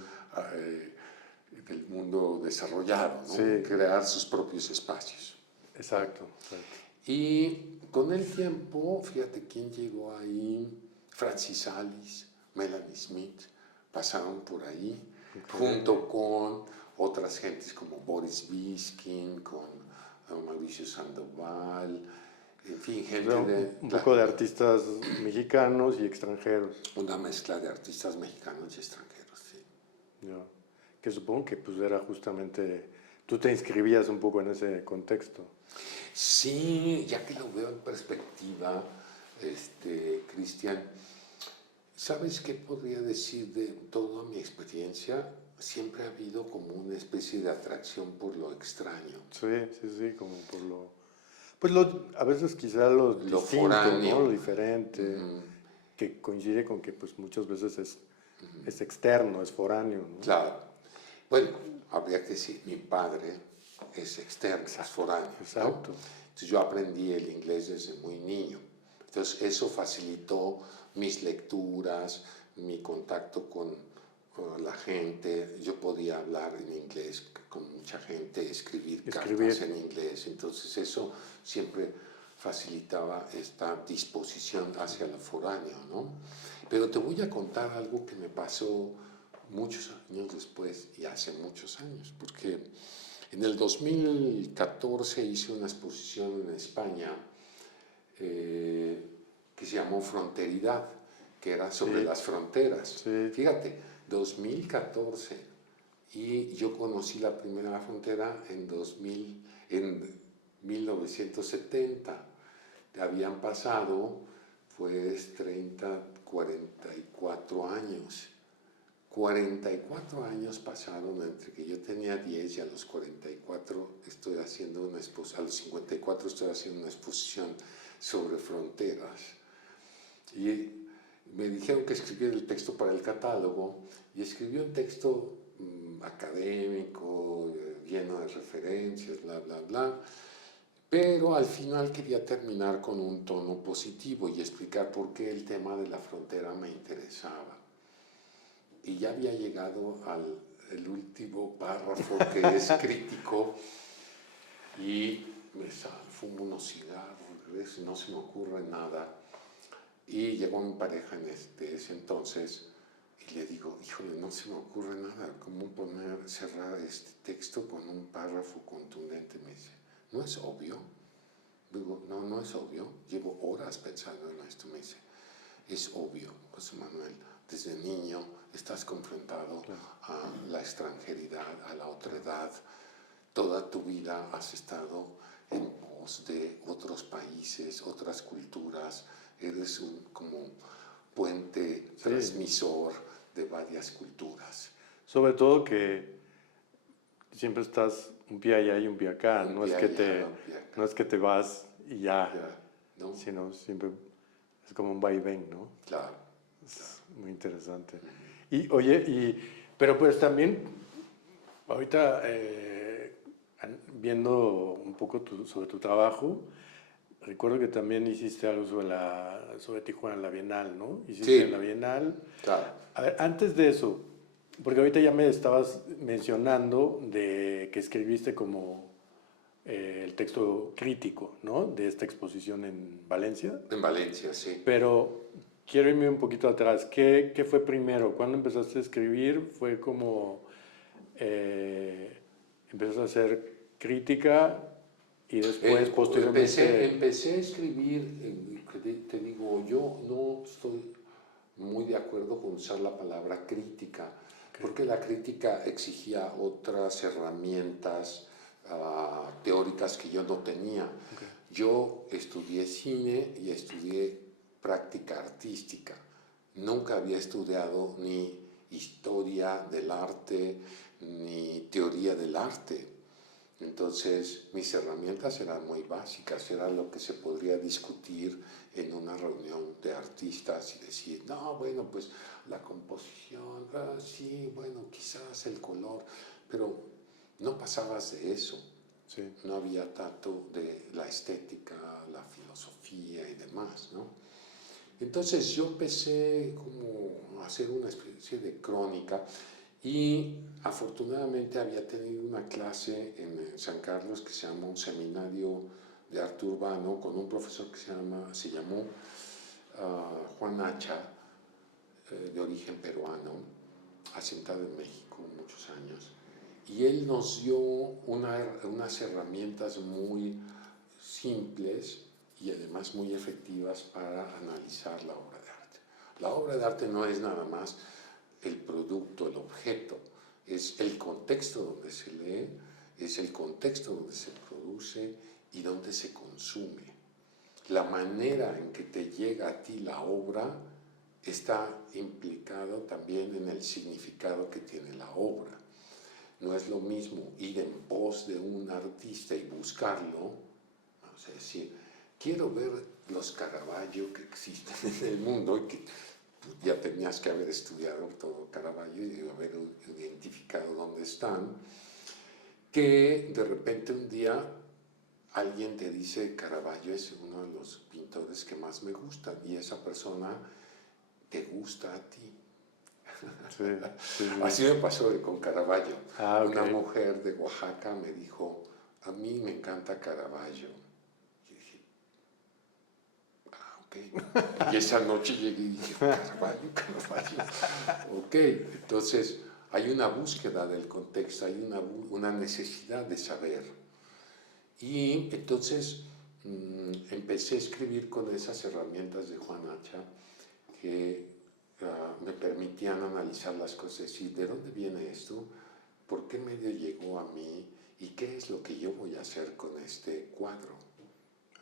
Del mundo desarrollado, ¿no? Sí. Crear sus propios espacios. Exacto, exacto. Y con el tiempo, fíjate quién llegó ahí, Francis Alice, Melanie Smith, pasaron por ahí, junto con otras gentes como Boris Biskin, con Mauricio Sandoval, en fin, gente un poco de artistas mexicanos y extranjeros. Una mezcla de artistas mexicanos y extranjeros, sí. Yeah. Que supongo que pues era justamente, tú te inscribías un poco en ese contexto. Sí, ya que lo veo en perspectiva, Cristian, ¿sabes qué podría decir de toda mi experiencia? Siempre ha habido como una especie de atracción por lo extraño. Sí, como por lo... Pues a veces quizá lo distinto, foráneo, ¿no? Lo diferente, que coincide con que pues muchas veces es externo, es foráneo, ¿no? Claro. Bueno, habría que decir, mi padre es externo, es foráneo. Exacto. ¿No? Entonces yo aprendí el inglés desde muy niño. Entonces eso facilitó mis lecturas, mi contacto con la gente. Yo podía hablar en inglés con mucha gente, escribir cartas en inglés. Entonces eso siempre facilitaba esta disposición hacia lo foráneo, ¿no? Pero te voy a contar algo que me pasó muchos años después, y hace muchos años, porque en el 2014 hice una exposición en España que se llamó Fronteridad, que era sobre las fronteras. Sí. Fíjate, 2014, y yo conocí la primera frontera en 1970. Habían pasado pues 30, 44 años. 44 años pasaron entre que yo tenía 10 y a los 44 estoy haciendo una exposición, a los 54 estoy haciendo una exposición sobre fronteras. Y me dijeron que escribiera el texto para el catálogo y escribí un texto académico, lleno de referencias, bla, bla, bla. Pero al final quería terminar con un tono positivo y explicar por qué el tema de la frontera me interesaba. Y ya había llegado al último párrafo que es crítico y me fumo unos cigarros, regreso y no se me ocurre nada. Y llegó mi pareja en ese entonces y le digo, híjole, no se me ocurre nada, ¿cómo cerrar este texto con un párrafo contundente? Me dice, ¿no es obvio? Digo, no es obvio, llevo horas pensando en esto. Me dice, es obvio, José Manuel, desde niño estás confrontado a la extranjeridad, a la otredad. Toda tu vida has estado en pos de otros países, otras culturas. Eres como puente transmisor de varias culturas. Sobre todo que siempre estás un pie allá y un pie acá. No es que te vas y ya, ¿no? Sino siempre es como un vaivén, ¿no? Claro. Es muy interesante. Y oye, pero pues también, ahorita viendo un poco sobre tu trabajo, recuerdo que también hiciste algo sobre Tijuana en la Bienal, ¿no? Hiciste en la Bienal. Claro. A ver, antes de eso, porque ahorita ya me estabas mencionando de que escribiste como el texto crítico, ¿no? De esta exposición en Valencia. En Valencia, sí. Pero quiero irme un poquito atrás. ¿Qué fue primero? ¿Cuándo empezaste a escribir? ¿Fue como empezaste a hacer crítica y después, posteriormente? Empecé a escribir, te digo, yo no estoy muy de acuerdo con usar la palabra crítica, porque la crítica exigía otras herramientas teóricas que yo no tenía. Yo estudié cine y estudié práctica artística. Nunca había estudiado ni historia del arte ni teoría del arte. Entonces mis herramientas eran muy básicas, era lo que se podría discutir en una reunión de artistas y decir, no, bueno, pues la composición, sí, bueno, quizás el color, pero no pasabas de eso. Sí. No había tanto de la estética, la filosofía y demás, ¿no? Entonces yo empecé como a hacer una especie de crónica y afortunadamente había tenido una clase en San Carlos que se llama un seminario de arte urbano con un profesor que se llamó Juan Hacha, de origen peruano, asentado en México muchos años. Y él nos dio unas herramientas muy simples y además muy efectivas para analizar la obra de arte. La obra de arte no es nada más el producto, el objeto, es el contexto donde se lee, es el contexto donde se produce y donde se consume. La manera en que te llega a ti la obra está implicado también en el significado que tiene la obra. No es lo mismo ir en pos de un artista y buscarlo, o sea, decir, quiero ver los Caravaggio que existen en el mundo y que ya tenías que haber estudiado todo Caravaggio y haber identificado dónde están, que de repente un día alguien te dice Caravaggio es uno de los pintores que más me gustan y esa persona te gusta a ti. Sí, sí. Así me pasó con Caravaggio. Okay. Una mujer de Oaxaca me dijo, a mí me encanta Caravaggio. Y dije, ok. Y esa noche llegué y dije, Caravaggio. Ok, entonces hay una búsqueda del contexto, hay una necesidad de saber. Y entonces empecé a escribir con esas herramientas de Juan Hacha que me permitían analizar las cosas, decir, ¿de dónde viene esto? ¿Por qué medio llegó a mí? ¿Y qué es lo que yo voy a hacer con este cuadro?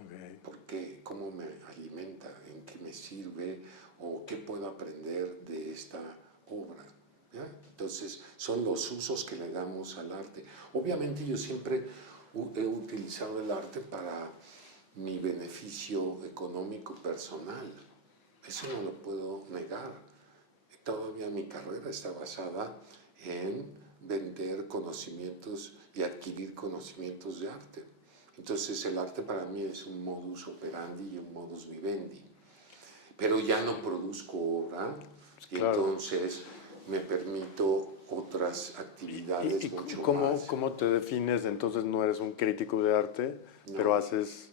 Okay. ¿Por qué? ¿Cómo me alimenta? ¿En qué me sirve? ¿O qué puedo aprender de esta obra? ¿Ya? Entonces, son los usos que le damos al arte. Obviamente yo siempre he utilizado el arte para mi beneficio económico personal. Eso no lo puedo negar. Todavía mi carrera está basada en vender conocimientos y adquirir conocimientos de arte. Entonces el arte para mí es un modus operandi y un modus vivendi. Pero ya no produzco obra y claro, entonces me permito otras actividades mucho más. ¿Cómo te defines? Entonces no eres un crítico de arte, no, pero haces...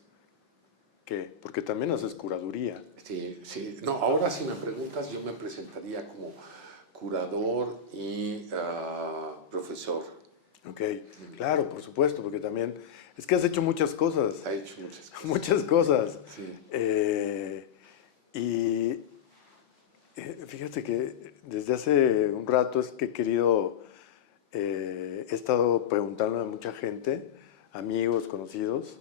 ¿Qué? Porque también haces curaduría. Sí, sí. No, ahora si me preguntas, yo me presentaría como curador y profesor. Ok, claro, por supuesto, porque también... Es que has hecho muchas cosas. Ha hecho muchas cosas. Muchas cosas. Sí. Y fíjate que desde hace un rato es que he querido... he estado preguntando a mucha gente, amigos, conocidos,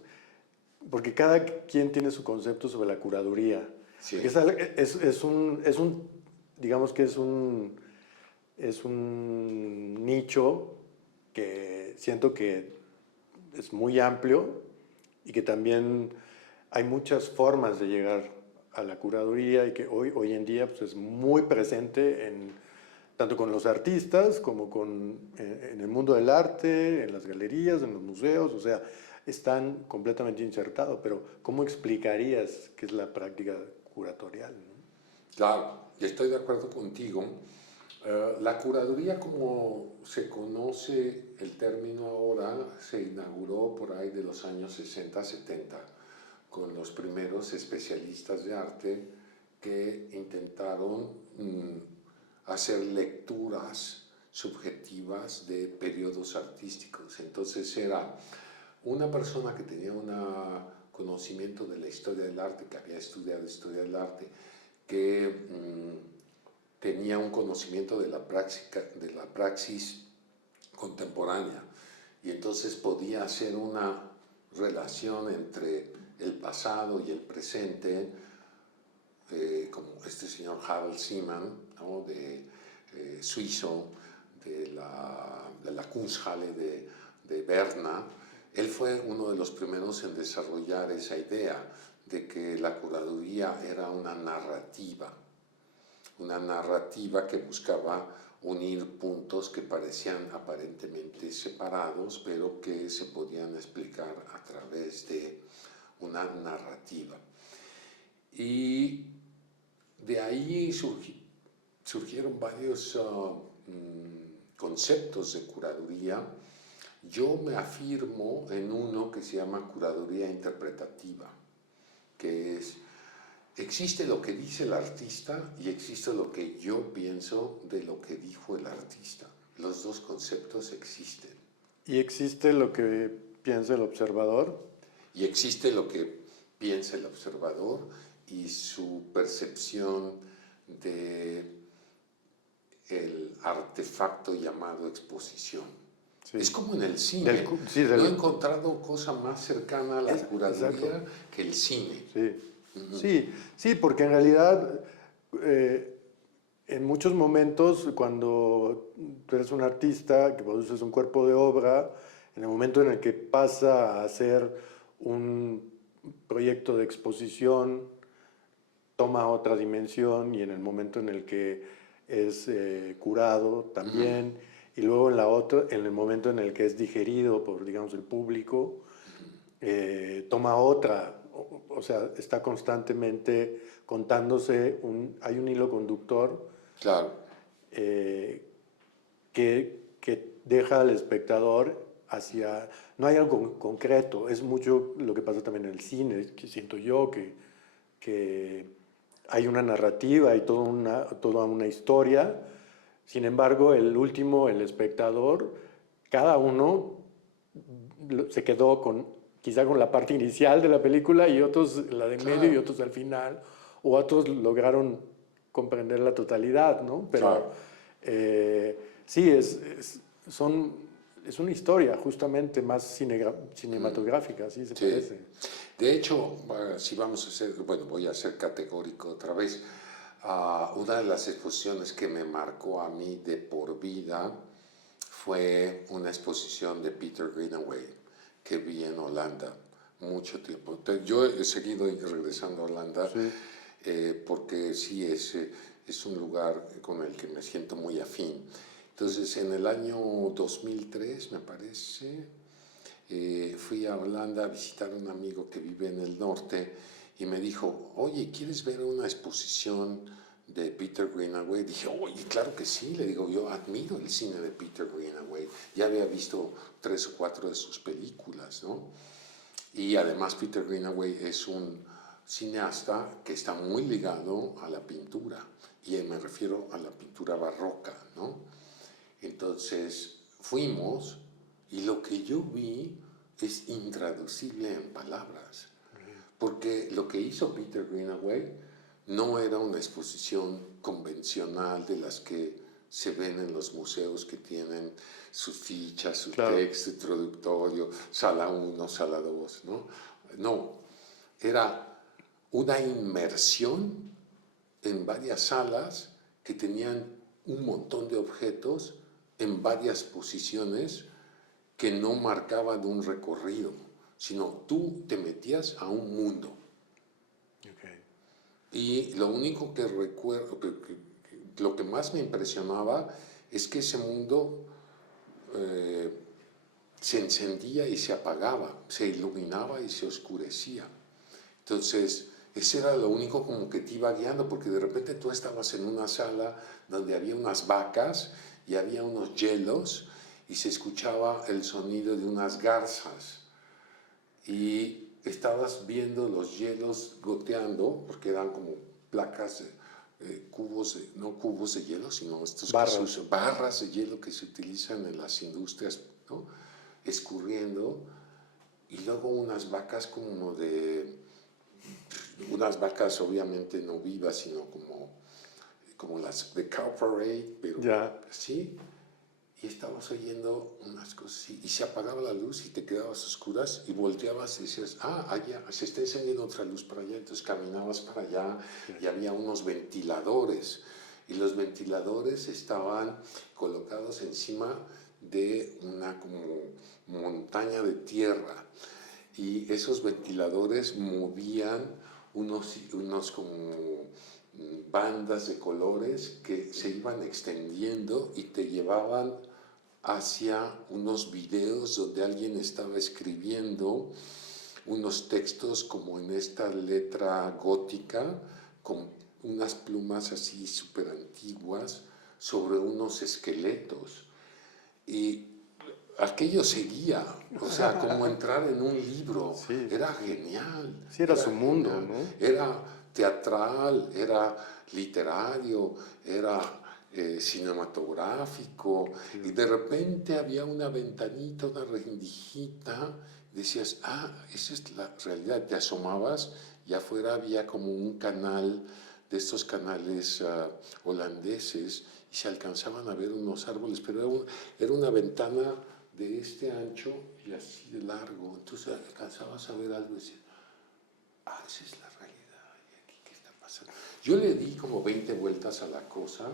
porque cada quien tiene su concepto sobre la curaduría. Sí. Es un, digamos que es un nicho que siento que es muy amplio y que también hay muchas formas de llegar a la curaduría y que hoy en día pues, es muy presente tanto con los artistas como en el mundo del arte, en las galerías, en los museos, o sea, están completamente insertados, pero ¿cómo explicarías qué es la práctica curatorial, ¿no? Claro, estoy de acuerdo contigo La curaduría, como se conoce el término ahora, se inauguró por ahí de los años 60-70 con los primeros especialistas de arte que intentaron hacer lecturas subjetivas de periodos artísticos. Entonces era una persona que tenía un conocimiento de la historia del arte, que había estudiado historia del arte, que tenía un conocimiento de la praxis contemporánea, y entonces podía hacer una relación entre el pasado y el presente, como este señor Harald Seemann, ¿no? Suizo, de la Kunsthalle de Berna. Él fue uno de los primeros en desarrollar esa idea de que la curaduría era una narrativa que buscaba unir puntos que parecían aparentemente separados, pero que se podían explicar a través de una narrativa. Y de ahí surgieron varios conceptos de curaduría. Yo me afirmo en uno que se llama curaduría interpretativa, que es: existe lo que dice el artista y existe lo que yo pienso de lo que dijo el artista. Los dos conceptos existen. ¿Y existe lo que piensa el observador? Y existe lo que piensa el observador y su percepción de el artefacto llamado exposición. Sí. Es como en el cine. No he encontrado cosa más cercana a la curaduría que el cine. Sí. Sí, porque en realidad en muchos momentos cuando tú eres un artista que produces un cuerpo de obra, en el momento en el que pasa a ser un proyecto de exposición, toma otra dimensión, y en el momento en el que es curado también, y luego en el momento en el que es digerido por, digamos, el público, toma otra. O sea, está constantemente contándose, hay un hilo conductor, claro, que deja al espectador hacia... No hay algo concreto, es mucho lo que pasa también en el cine, que siento yo que hay una narrativa y toda una historia. Sin embargo, el espectador, cada uno se quedó quizá con la parte inicial de la película, y otros la de medio, y otros al final, o otros lograron comprender la totalidad, ¿no? Pero sí, es una historia justamente más cinematográfica, así se parece. De hecho, si vamos a hacer, bueno, voy a ser categórico otra vez. Una de las exposiciones que me marcó a mí de por vida fue una exposición de Peter Greenaway que vi en Holanda mucho tiempo. Yo he seguido regresando a Holanda porque sí es un lugar con el que me siento muy afín. Entonces, en el año 2003, me parece, fui a Holanda a visitar a un amigo que vive en el norte, y me dijo: oye, ¿quieres ver una exposición de Peter Greenaway? Dije: oye, claro que sí. Le digo, yo admiro el cine de Peter Greenaway, ya había visto 3 o 4 de sus películas, ¿no? Y además Peter Greenaway es un cineasta que está muy ligado a la pintura, y me refiero a la pintura barroca, ¿no? Entonces fuimos, y lo que yo vi es intraducible en palabras, porque lo que hizo Peter Greenaway no era una exposición convencional de las que se ven en los museos, que tienen sus fichas, su texto introductorio, sala 1, sala 2, ¿no? No, era una inmersión en varias salas que tenían un montón de objetos en varias posiciones que no marcaban un recorrido, sino tú te metías a un mundo. Y lo único que recuerdo, lo que más me impresionaba, es que ese mundo se encendía y se apagaba, se iluminaba y se oscurecía. Entonces, Ese era lo único como que te iba guiando, porque de repente tú estabas en una sala donde había unas vacas y había unos hielos y se escuchaba el sonido de unas garzas y estabas viendo los hielos goteando, porque eran como placas, cubos, no cubos de hielo, sino estos Barras. barras de hielo que se utilizan en las industrias, ¿no? Escurriendo, y luego unas vacas como de, unas vacas obviamente no vivas, sino como las de Cow Parade, pero Ya. sí, y estabas oyendo unas cosas y se apagaba la luz y te quedabas a oscuras y volteabas y decías, ah, allá, se está encendiendo otra luz para allá, entonces caminabas para allá y había unos ventiladores y los ventiladores estaban colocados encima de una como montaña de tierra y esos ventiladores movían unos como bandas de colores que se iban extendiendo y te llevaban hacia unos videos donde alguien estaba escribiendo unos textos como en esta letra gótica con unas plumas así súper antiguas sobre unos esqueletos y aquello seguía, o sea, como entrar en un libro, Sí, era genial, sí era su mundo, ¿no? era teatral, era literario, era cinematográfico, Sí. y de repente había una ventanita, una rendijita, decías, ah, esa es la realidad, te asomabas y afuera había como un canal de estos canales holandeses y se alcanzaban a ver unos árboles, pero era una ventana de este ancho y así de largo, entonces alcanzabas a ver algo y decías, ah, esa es la realidad, ¿y aquí qué está pasando? Yo le di como 20 vueltas a la cosa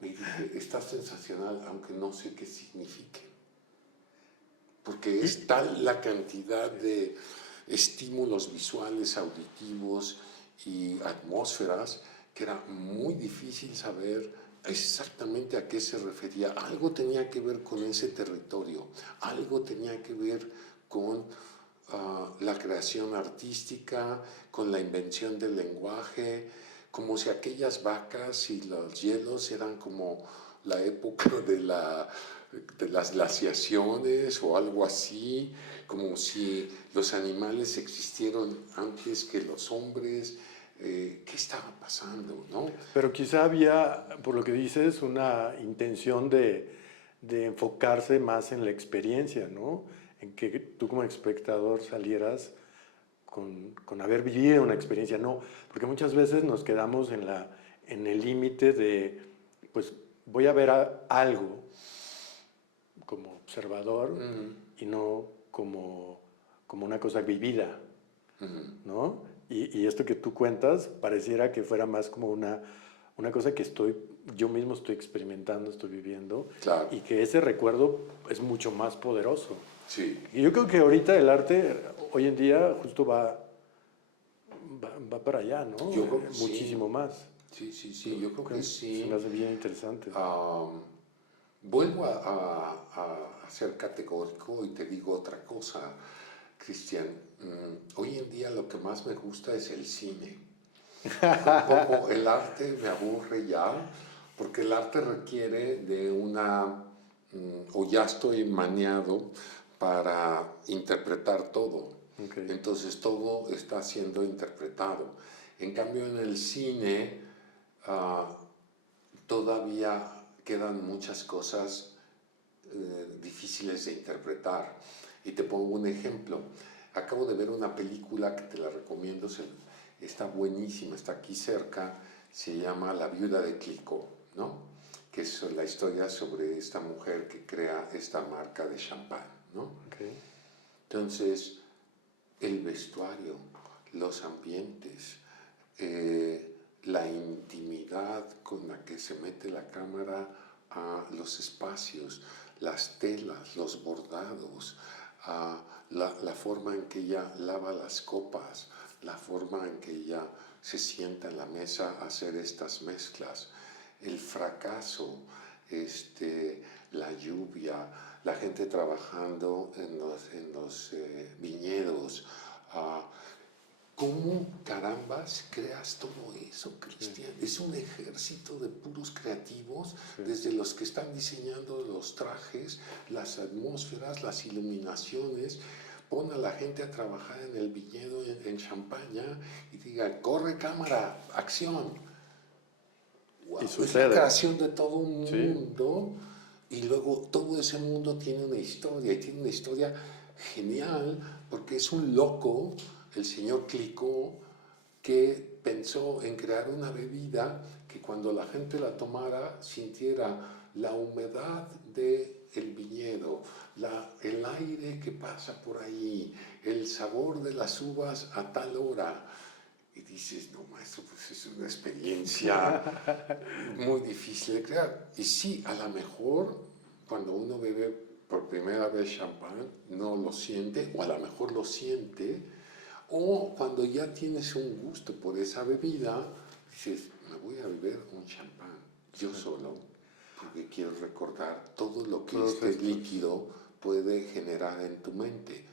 y dije, está sensacional, aunque no sé qué signifique, porque es tal la cantidad de estímulos visuales, auditivos y atmósferas que era muy difícil saber exactamente a qué se refería. Algo tenía que ver con ese territorio, algo tenía que ver con la creación artística, con la invención del lenguaje, como si aquellas vacas y los hielos eran como la época de las glaciaciones o algo así, como si los animales existieron antes que los hombres. ¿Qué estaba pasando, no? Pero quizá había, por lo que dices, una intención de enfocarse más en la experiencia, ¿no? En que tú como espectador salieras con haber vivido una experiencia, no, porque muchas veces nos quedamos en el límite de, pues voy a ver algo como observador y no como una cosa vivida, ¿no? Y esto que tú cuentas pareciera que fuera más como una cosa que yo mismo estoy experimentando, estoy viviendo, Claro. y que ese recuerdo es mucho más poderoso. Sí. Y yo creo que ahorita el arte, hoy en día, justo va para allá, ¿no? Yo creo que Muchísimo sí. más. Sí, yo creo que Se me sí. hace bien interesante. Vuelvo a ser categórico y te digo otra cosa, Cristian. Hoy en día lo que más me gusta es el cine. Un poco el arte me aburre ya, porque el arte requiere de o ya estoy maniado para interpretar todo. Okay. Entonces todo está siendo interpretado. En cambio en el cine todavía quedan muchas cosas difíciles de interpretar. Y te pongo un ejemplo. Acabo de ver una película que te la recomiendo, está buenísima, está aquí cerca, se llama La viuda de Clicquot, ¿no? Que es la historia sobre esta mujer que crea esta marca de champán, ¿no? Okay. Entonces, el vestuario, los ambientes, la intimidad con la que se mete la cámara a los espacios, las telas, los bordados, la forma en que ella lava las copas, la forma en que ella se sienta en la mesa a hacer estas mezclas, el fracaso, la lluvia, la gente trabajando en los viñedos, ¿Cómo carambas creas todo eso, Cristian? Sí. Es un ejército de puros creativos, sí. Desde los que están diseñando los trajes, las atmósferas, las iluminaciones. Pon a la gente a trabajar en el viñedo en Champaña y diga, corre cámara, acción. Wow, y sucede. Es la creación de todo un mundo, sí. Y luego todo ese mundo tiene una historia, y tiene una historia genial, porque es un loco, el señor Clicquot, que pensó en crear una bebida que cuando la gente la tomara sintiera la humedad del viñedo, el aire que pasa por ahí, el sabor de las uvas a tal hora. Y dices, no, maestro, pues es una experiencia muy difícil de crear. Y sí, a lo mejor cuando uno bebe por primera vez champán no lo siente, o a lo mejor lo siente, o cuando ya tienes un gusto por esa bebida, dices, me voy a beber un champán, yo solo, porque quiero recordar todo lo que este líquido puede generar en tu mente.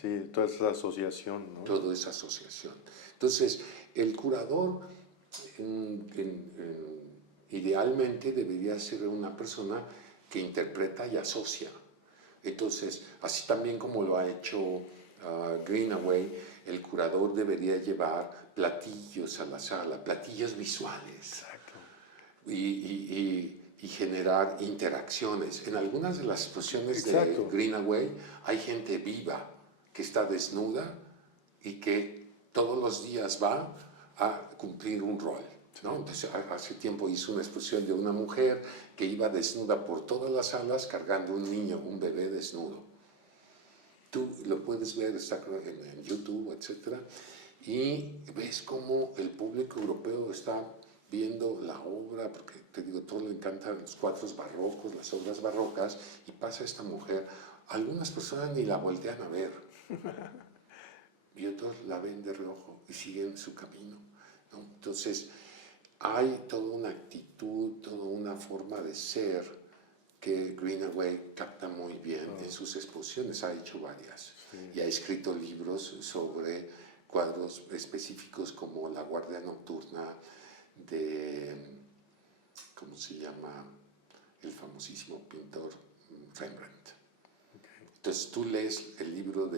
Sí, toda esa asociación, ¿no? Toda esa asociación. Entonces, el curador idealmente debería ser una persona que interpreta y asocia. Entonces, así también como lo ha hecho Greenaway, el curador debería llevar platillos a la sala, platillos visuales. Exacto. Y generar interacciones. En algunas de las exposiciones de Greenaway hay gente viva que está desnuda y que todos los días va a cumplir un rol, ¿no? Entonces, hace tiempo hizo una exposición de una mujer que iba desnuda por todas las salas cargando un niño, un bebé desnudo. Tú lo puedes ver, está en YouTube, etc. Y ves cómo el público europeo está viendo la obra, porque te digo, todo le encantan los cuadros barrocos, las obras barrocas, y pasa esta mujer. Algunas personas ni la voltean a ver, y otros la ven de reojo y siguen su camino, ¿no? Entonces, hay toda una actitud, toda una forma de ser que Greenaway capta muy bien en sus exposiciones, ha hecho varias, y ha escrito libros sobre cuadros específicos como La Guardia Nocturna de, ¿cómo se llama?, el famosísimo pintor Rembrandt. Entonces tú lees el libro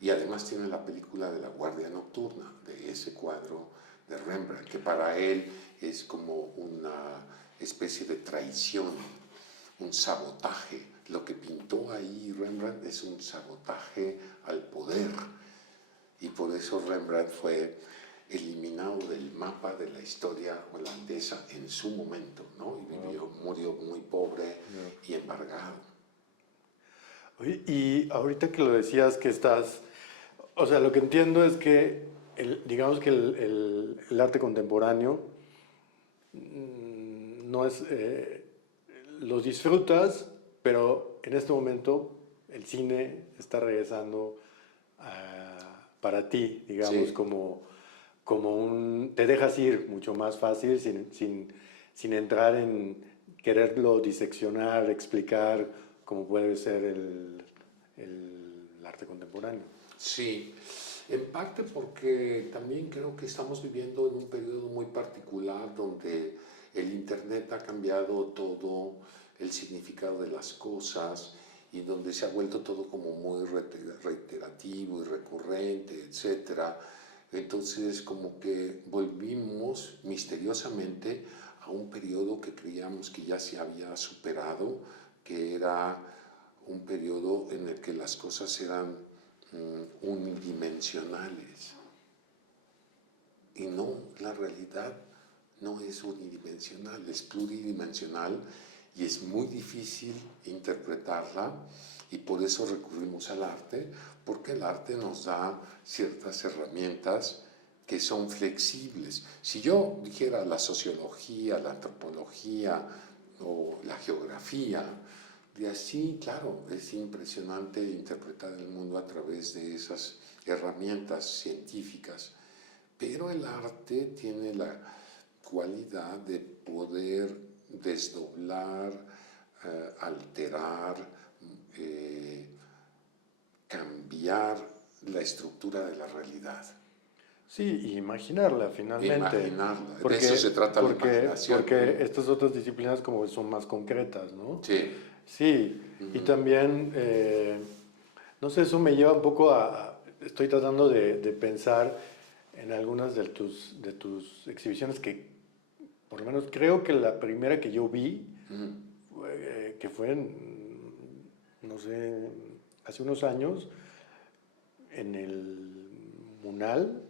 y además tiene la película de La Guardia Nocturna, de ese cuadro de Rembrandt, que para él es como una especie de traición, un sabotaje. Lo que pintó ahí Rembrandt es un sabotaje al poder, y por eso Rembrandt fue eliminado del mapa de la historia holandesa en su momento, ¿no? Y murió muy pobre y embargado. Oye, y ahorita que lo decías que estás, o sea, lo que entiendo es que, digamos que el arte contemporáneo no es, los disfrutas, pero en este momento el cine está regresando para ti, digamos, te dejas ir mucho más fácil sin entrar en quererlo diseccionar, explicar cómo puede ser el arte contemporáneo. Sí, en parte porque también creo que estamos viviendo en un periodo muy particular donde el Internet ha cambiado todo el significado de las cosas, y donde se ha vuelto todo como muy reiterativo y recurrente, etc. Entonces, como que volvimos misteriosamente a un periodo que creíamos que ya se había superado, que era un periodo en el que las cosas eran unidimensionales. Y no, la realidad no es unidimensional, es pluridimensional, y es muy difícil interpretarla, y por eso recurrimos al arte, porque el arte nos da ciertas herramientas que son flexibles. Si yo dijera la sociología, la antropología o la geografía, de así, claro, es impresionante interpretar el mundo a través de esas herramientas científicas, pero el arte tiene la cualidad de poder desdoblar, alterar, cambiar la estructura de la realidad. Sí, y imaginarla finalmente. Imaginarla, Porque, de eso se trata la imaginación. porque estas otras disciplinas como que son más concretas, ¿no? Sí. Sí, y también, no sé, eso me lleva un poco estoy tratando de pensar en algunas de tus exhibiciones que, por lo menos creo que la primera que yo vi, que fue, no sé, hace unos años, en el Munal,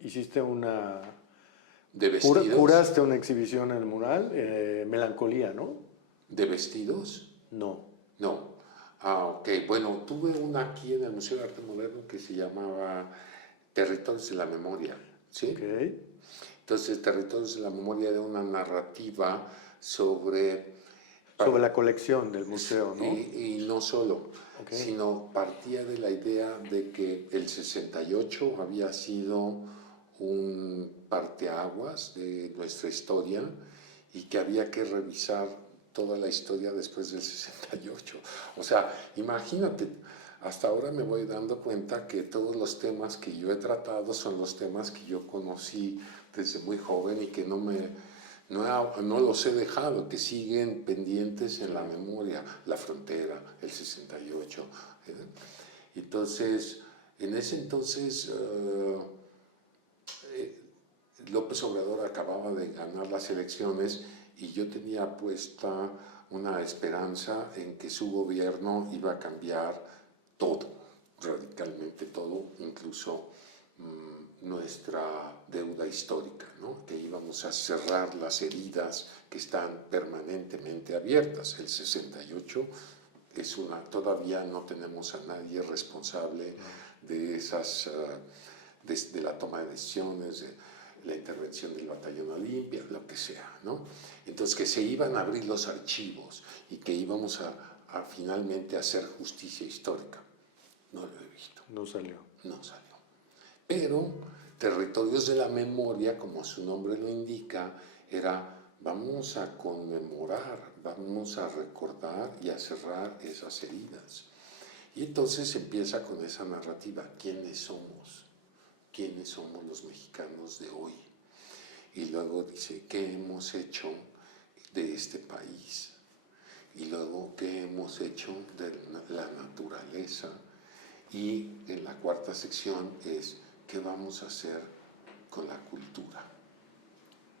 hiciste ¿De vestidos? Curaste una exhibición en el Munal, Melancolía, ¿no? ¿De vestidos? No. No. Ah, ok. Bueno, tuve una aquí en el Museo de Arte Moderno que se llamaba Territorios de la Memoria, ¿sí? Ok. Entonces, Territorios de la Memoria era una narrativa sobre La colección del museo, ¿no? Y no solo, Okay. sino partía de la idea de que el 68 había sido un parteaguas de nuestra historia y que había que revisar toda la historia después del 68. O sea, imagínate, hasta ahora me voy dando cuenta que todos los temas que yo he tratado son los temas que yo conocí desde muy joven y que no los he dejado, que siguen pendientes en la memoria, la frontera, el 68. Entonces, en ese entonces, López Obrador acababa de ganar las elecciones y yo tenía puesta una esperanza en que su gobierno iba a cambiar todo, radicalmente todo, incluso nuestra deuda histórica, ¿no? Que íbamos a cerrar las heridas que están permanentemente abiertas. El 68 todavía no tenemos a nadie responsable de esas, de la toma de decisiones, de la intervención del Batallón Olimpia, lo que sea, ¿no? Entonces que se iban a abrir los archivos y que íbamos a finalmente hacer justicia histórica. No lo he visto. No salió. No salió. Pero Territorios de la Memoria, como su nombre lo indica, era vamos a conmemorar, vamos a recordar y a cerrar esas heridas. Y entonces empieza con esa narrativa, ¿quiénes somos? ¿Quiénes somos los mexicanos de hoy? Y luego dice, ¿qué hemos hecho de este país? Y luego, ¿qué hemos hecho de la naturaleza? Y en la cuarta sección es, ¿qué vamos a hacer con la cultura?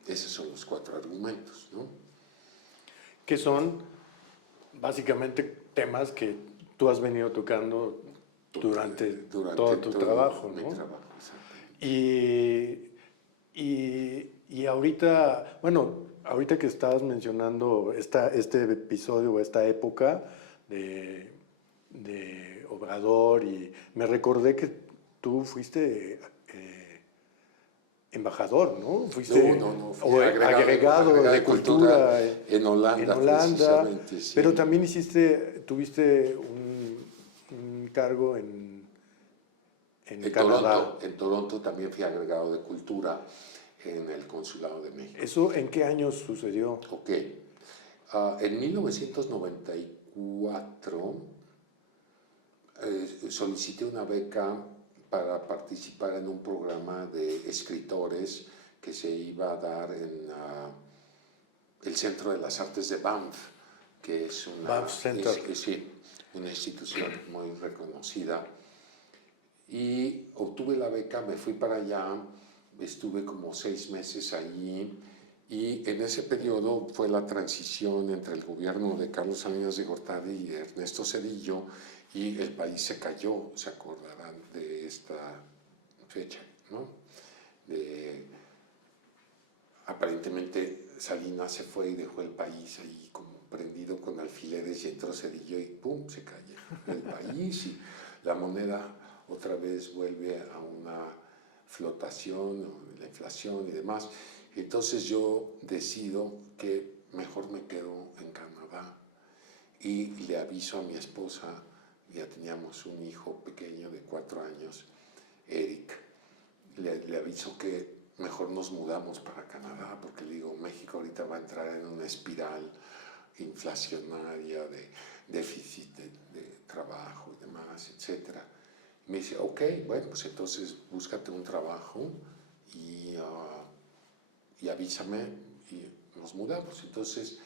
Esos son los 4 argumentos, ¿no? Que son básicamente temas que tú has venido tocando durante todo tu trabajo, ¿no? Mi trabajo, exactamente. Y ahorita, bueno, ahorita que estabas mencionando este episodio o esta época de Obrador, y me recordé que tú fuiste embajador, ¿no? Fuiste No, o agregado de cultura en Holanda, sí. Pero también tuviste un cargo en Canadá. En Toronto también fui agregado de cultura en el Consulado de México. ¿Eso en qué años sucedió? Ok. En 1994 solicité una beca para participar en un programa de escritores que se iba a dar en el Centro de las Artes de Banff, que es Banff Center. una institución muy reconocida. Y obtuve la beca, me fui para allá, estuve como 6 meses allí, y en ese periodo fue la transición entre el gobierno de Carlos Salinas de Gortari y Ernesto Zedillo, y el país se cayó, se acordarán de esta fecha, ¿no? Aparentemente Salinas se fue y dejó el país ahí como prendido con alfileres, y entró Zedillo y ¡pum!, se cayó el país y la moneda otra vez vuelve a una flotación, la inflación y demás. Entonces yo decido que mejor me quedo en Canadá y le aviso a mi esposa, ya teníamos un hijo pequeño de 4 años, Eric, le aviso que mejor nos mudamos para Canadá, porque le digo, México ahorita va a entrar en una espiral inflacionaria de déficit de trabajo y demás, etc. Me dice, ok, bueno, pues entonces búscate un trabajo y, y avísame y nos mudamos. Entonces,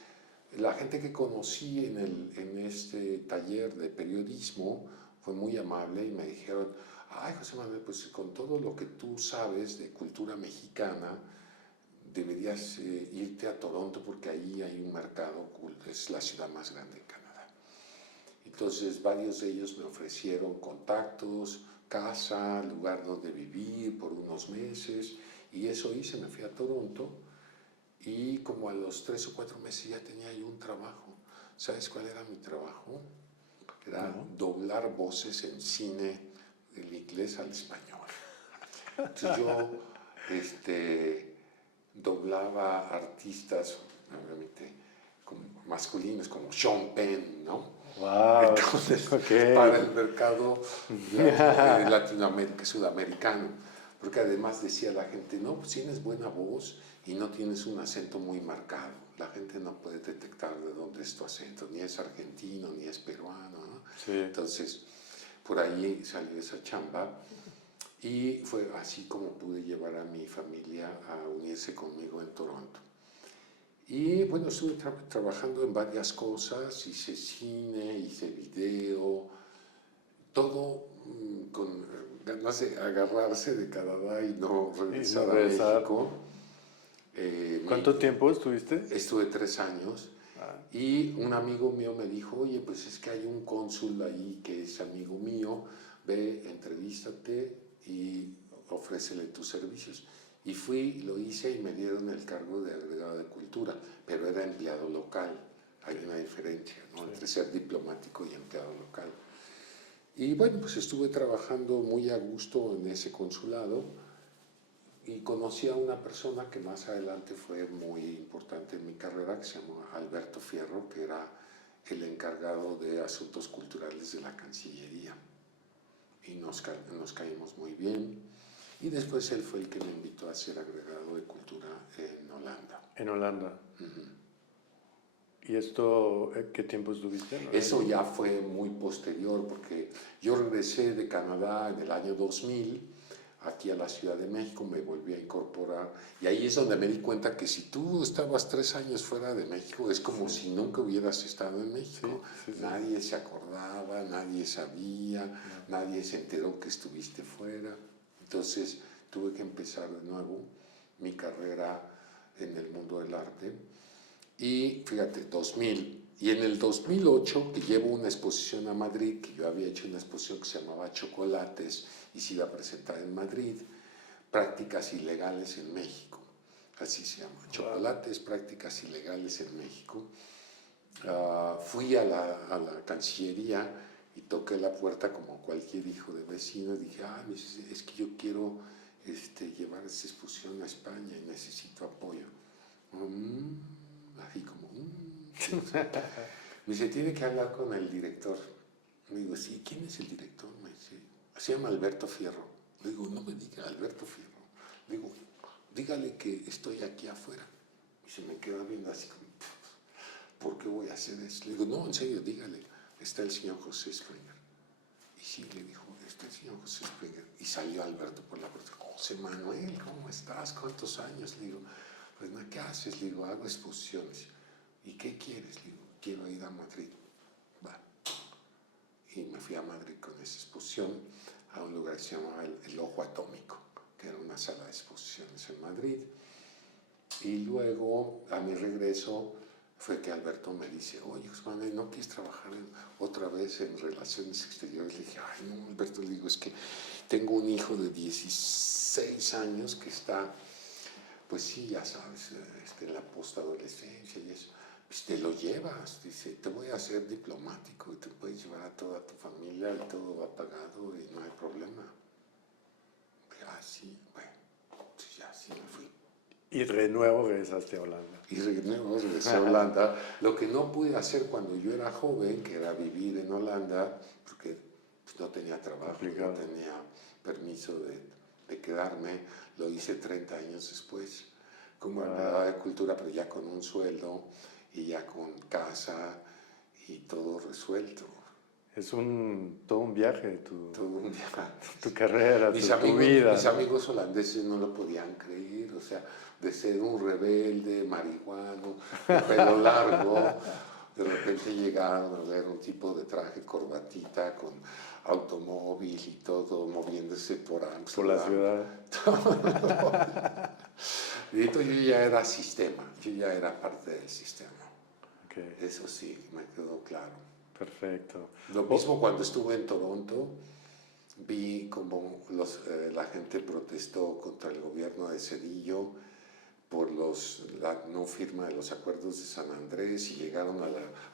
la gente que conocí en este taller de periodismo fue muy amable y me dijeron, ay, José Manuel, pues con todo lo que tú sabes de cultura mexicana, deberías irte a Toronto porque ahí hay un mercado, es la ciudad más grande de Canadá. Entonces varios de ellos me ofrecieron contactos, casa, lugar donde vivir por unos meses y eso hice, me fui a Toronto y como a los 3 o 4 meses ya tenía yo un trabajo. ¿Sabes cuál era mi trabajo? Era doblar voces en cine del inglés al español. Entonces yo doblaba artistas, obviamente, masculinos como Sean Penn, ¿no? Wow. Entonces, Okay. para el mercado latinoamericano, sudamericano, porque además decía la gente, no, pues tienes buena voz y no tienes un acento muy marcado. La gente no puede detectar de dónde es tu acento, ni es argentino, ni es peruano, ¿no? Sí. Entonces, por ahí salió esa chamba y fue así como pude llevar a mi familia a unirse conmigo en Toronto. Y bueno, estuve trabajando en varias cosas, hice cine, hice video, todo con ganas de agarrarse de Canadá y no regresar a México. ¿Cuánto tiempo estuviste? Estuve 3 años y un amigo mío me dijo, oye, pues es que hay un cónsul ahí que es amigo mío, ve, entrevístate y ofrécele tus servicios. Y fui, lo hice y me dieron el cargo de agregado de cultura, pero era empleado local. Hay una diferencia, ¿no? Entre ser diplomático y empleado local. Y bueno, pues estuve trabajando muy a gusto en ese consulado y conocí a una persona que más adelante fue muy importante en mi carrera, que se llamó Alberto Fierro, que era el encargado de asuntos culturales de la Cancillería. Y nos caímos muy bien. Y después él fue el que me invitó a ser agregado de cultura en Holanda. En Holanda. ¿Y esto qué tiempo estuviste? ¿No? Eso ya fue muy posterior, porque yo regresé de Canadá en el año 2000, aquí a la Ciudad de México, me volví a incorporar, y ahí es donde me di cuenta que si tú estabas 3 años fuera de México, es como si nunca hubieras estado en México. Nadie se acordaba, nadie sabía, nadie se enteró que estuviste fuera. Entonces tuve que empezar de nuevo mi carrera en el mundo del arte. Y fíjate, 2000. Y en el 2008, que llevo una exposición a Madrid, que yo había hecho una exposición que se llamaba Chocolates y se iba a presentar en Madrid, Prácticas Ilegales en México. Así se llama, Chocolates, Prácticas Ilegales en México. Fui a la Cancillería y toqué la puerta como cualquier hijo de vecino y dije, es que yo quiero llevar esa exposición a España y necesito apoyo. Así como, me dice, tiene que hablar con el director. Me digo, sí, ¿quién es el director? Me dice, se llama Alberto Fierro. Le digo, no me diga Alberto Fierro. Le digo, dígale que estoy aquí afuera. Y se me queda viendo así como, ¿por qué voy a hacer eso? Le digo, no, en serio, dígale, está el señor José Springer. Y sí, le dijo, está el señor José Springer. Y salió Alberto por la puerta, José Manuel, ¿cómo estás? ¿Cuántos años? Le digo, pues, ¿qué haces? Le digo, hago exposiciones. ¿Y qué quieres? Le digo, quiero ir a Madrid. Va. Y me fui a Madrid con esa exposición a un lugar que se llamaba el Ojo Atómico, que era una sala de exposiciones en Madrid. Y luego, a mi regreso, fue que Alberto me dice, oye, José Manuel, ¿no quieres trabajar otra vez en relaciones exteriores? Le dije, ay, no, Alberto, le digo, es que tengo un hijo de 16 años que está, pues sí, ya sabes, en la postadolescencia y eso. Pues te lo llevas, dice, te voy a hacer diplomático y te puedes llevar a toda tu familia y todo va pagado y no hay problema. Sí, bueno, pues ya, sí me fui. Y de nuevo regresaste a Holanda. Y de nuevo regresé a Holanda. Lo que no pude hacer cuando yo era joven, que era vivir en Holanda, porque pues, no tenía trabajo, no tenía permiso de quedarme, lo hice 30 años después, como agregado de cultura, pero ya con un sueldo y ya con casa y todo resuelto. es todo un viaje Todo un día. tu carrera, Mis tu vida. mis amigos holandeses no lo podían creer, o sea, de ser un rebelde, marihuano, de pelo largo, de repente llegaron a ver un tipo de traje, corbatita, con automóvil y todo, moviéndose por Amsterdam. Por la ciudad. Y entonces yo ya era sistema, yo ya era parte del sistema. Okay. Eso sí, me quedó claro. Perfecto. Lo mismo cuando estuve en Toronto, vi como la gente protestó contra el gobierno de Cedillo por la no firma de los acuerdos de San Andrés y llegaron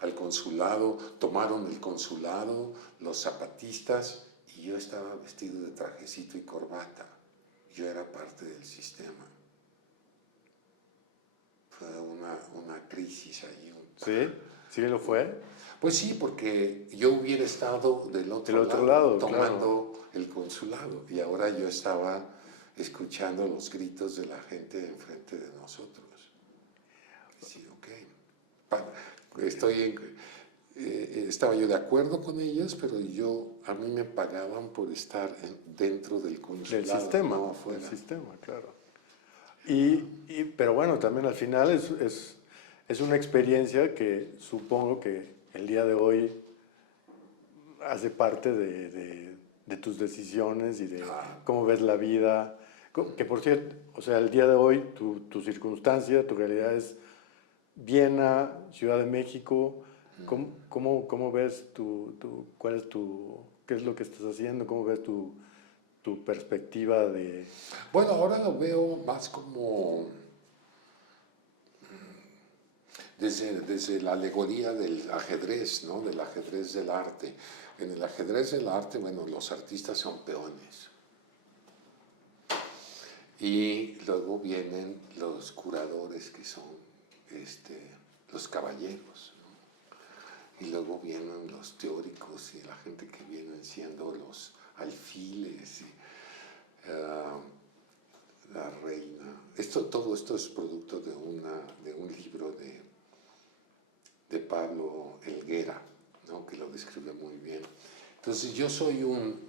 al consulado, tomaron el consulado, los zapatistas, y yo estaba vestido de trajecito y corbata. Yo era parte del sistema. Fue una crisis allí. ¿Sí? ¿Sí lo fue? Pues sí, porque yo hubiera estado del otro lado tomando claro. el consulado, y ahora yo estaba escuchando los gritos de la gente enfrente de nosotros. Sí, ok. Estaba yo de acuerdo con ellos, pero a mí me pagaban por estar dentro del consulado. Del sistema, no afuera. del sistema, claro. Pero bueno, también al final es una experiencia que supongo que el día de hoy hace parte de tus decisiones y de cómo ves la vida. Que por cierto, o sea, el día de hoy tu circunstancia, tu realidad es Viena, Ciudad de México. ¿Cómo ves qué es lo que estás haciendo? ¿Cómo ves tu perspectiva de...? Bueno, ahora lo veo más como desde la alegoría del ajedrez, ¿no? Del ajedrez del arte. En el ajedrez del arte, bueno, los artistas son peones. Y luego vienen los curadores, que son los caballeros, ¿no? Y luego vienen los teóricos y la gente que vienen siendo los alfiles y la reina. Todo esto es producto de un libro de Pablo Helguera, ¿no? Que lo describe muy bien. Entonces yo soy un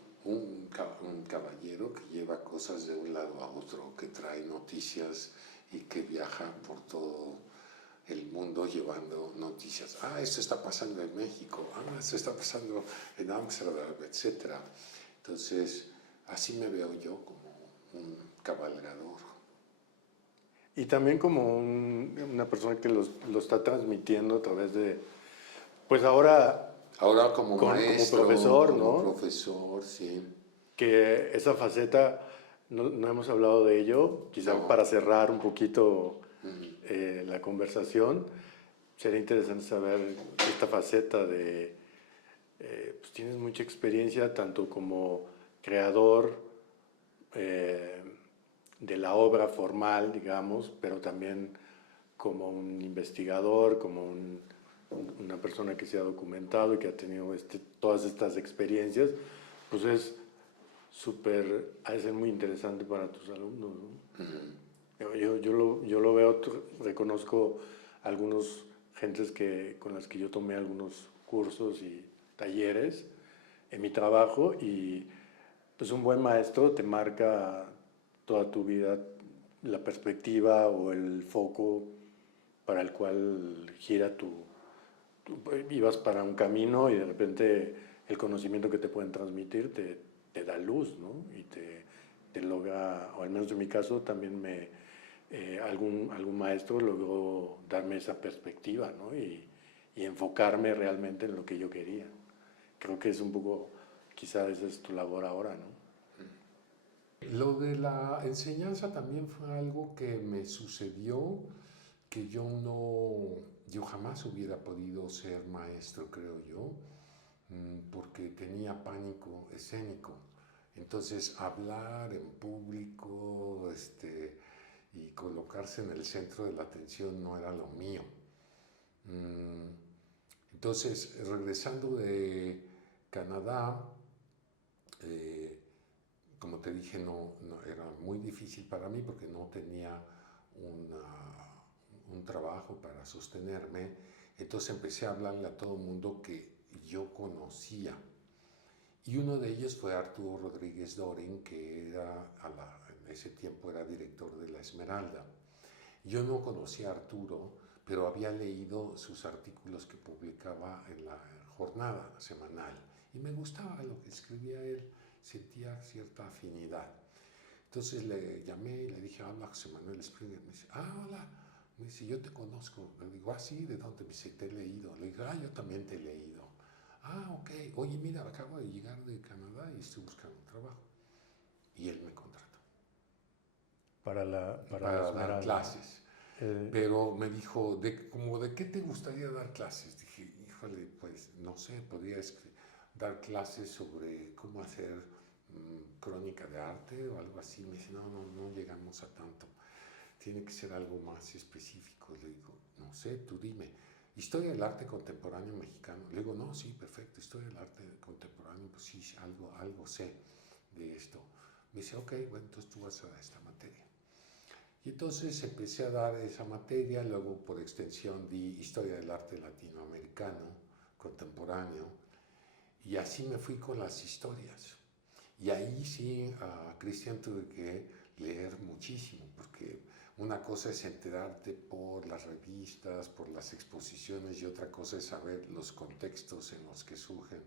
caballero que lleva cosas de un lado a otro, que trae noticias y que viaja por todo el mundo llevando noticias. Esto está pasando en México, esto está pasando en Ámsterdam, etc. Entonces, así me veo yo, como un cabalgador. Y también como una persona que lo está transmitiendo a través de, pues ahora Como maestro, como profesor, ¿no? Como profesor, sí. Que esa faceta, no hemos hablado de ello, quizá para cerrar un poquito la conversación, sería interesante saber esta faceta de, pues tienes mucha experiencia tanto como creador de la obra formal, digamos, pero también como un investigador, como una persona que se ha documentado y que ha tenido todas estas experiencias, pues es ha de ser muy interesante para tus alumnos, ¿no? Yo lo veo, reconozco algunos gentes con las que yo tomé algunos cursos y talleres en mi trabajo, y pues un buen maestro te marca toda tu vida la perspectiva o el foco para el cual gira ibas para un camino y de repente el conocimiento que te pueden transmitir te da luz, ¿no? Y te logra, o al menos en mi caso también algún maestro logró darme esa perspectiva, ¿no? Y enfocarme realmente en lo que yo quería. Creo que es un poco, quizá esa es tu labor ahora, ¿no? Lo de la enseñanza también fue algo que me sucedió, que yo jamás hubiera podido ser maestro, creo yo, porque tenía pánico escénico. Entonces, hablar en público y colocarse en el centro de la atención no era lo mío. Entonces, regresando de Canadá, como te dije, no era muy difícil para mí porque no tenía un trabajo para sostenerme. Entonces empecé a hablarle a todo el mundo que yo conocía. Y uno de ellos fue Arturo Rodríguez Dorin, que en ese tiempo era director de La Esmeralda. Yo no conocía a Arturo, pero había leído sus artículos que publicaba en la jornada semanal y me gustaba lo que escribía él, sentía cierta afinidad. Entonces le llamé y le dije, habla José Manuel Springer. Me dice, hola. Me dice, yo te conozco. Le digo, sí, ¿de dónde? Me dice, te he leído. Le digo, yo también te he leído. Ok. Oye, mira, acabo de llegar de Canadá y estoy buscando un trabajo. Y él me contrató. Para dar clases. Pero me dijo, ¿de qué te gustaría dar clases? Dije, híjole, pues no sé, podría dar clases sobre cómo hacer crónica de arte o algo así. Me dice, no llegamos a tanto. Tiene que ser algo más específico. Le digo, no sé, tú dime. Historia del arte contemporáneo mexicano. Le digo, no, sí, perfecto, historia del arte contemporáneo, pues sí, algo sé de esto. Me dice, ok, bueno, entonces tú vas a dar esta materia. Y entonces empecé a dar esa materia, luego por extensión di Historia del Arte Latinoamericano Contemporáneo, y así me fui con las historias. Y ahí sí, Cristian, tuve que leer muchísimo, porque una cosa es enterarte por las revistas, por las exposiciones, y otra cosa es saber los contextos en los que surgen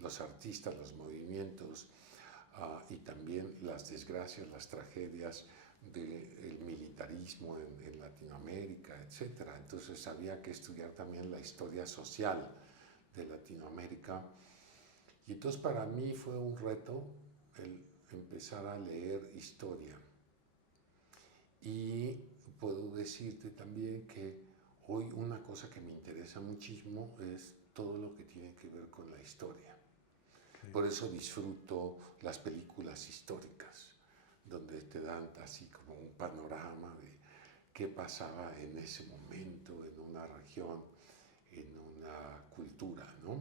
los artistas, los movimientos, y también las desgracias, las tragedias del militarismo en Latinoamérica, etc. Entonces había que estudiar también la historia social de Latinoamérica. Y entonces para mí fue un reto el empezar a leer historia. Y puedo decirte también que hoy una cosa que me interesa muchísimo es todo lo que tiene que ver con la historia. Por eso disfruto las películas históricas, donde te dan así como un panorama de qué pasaba en ese momento, en una región, en una cultura, ¿no?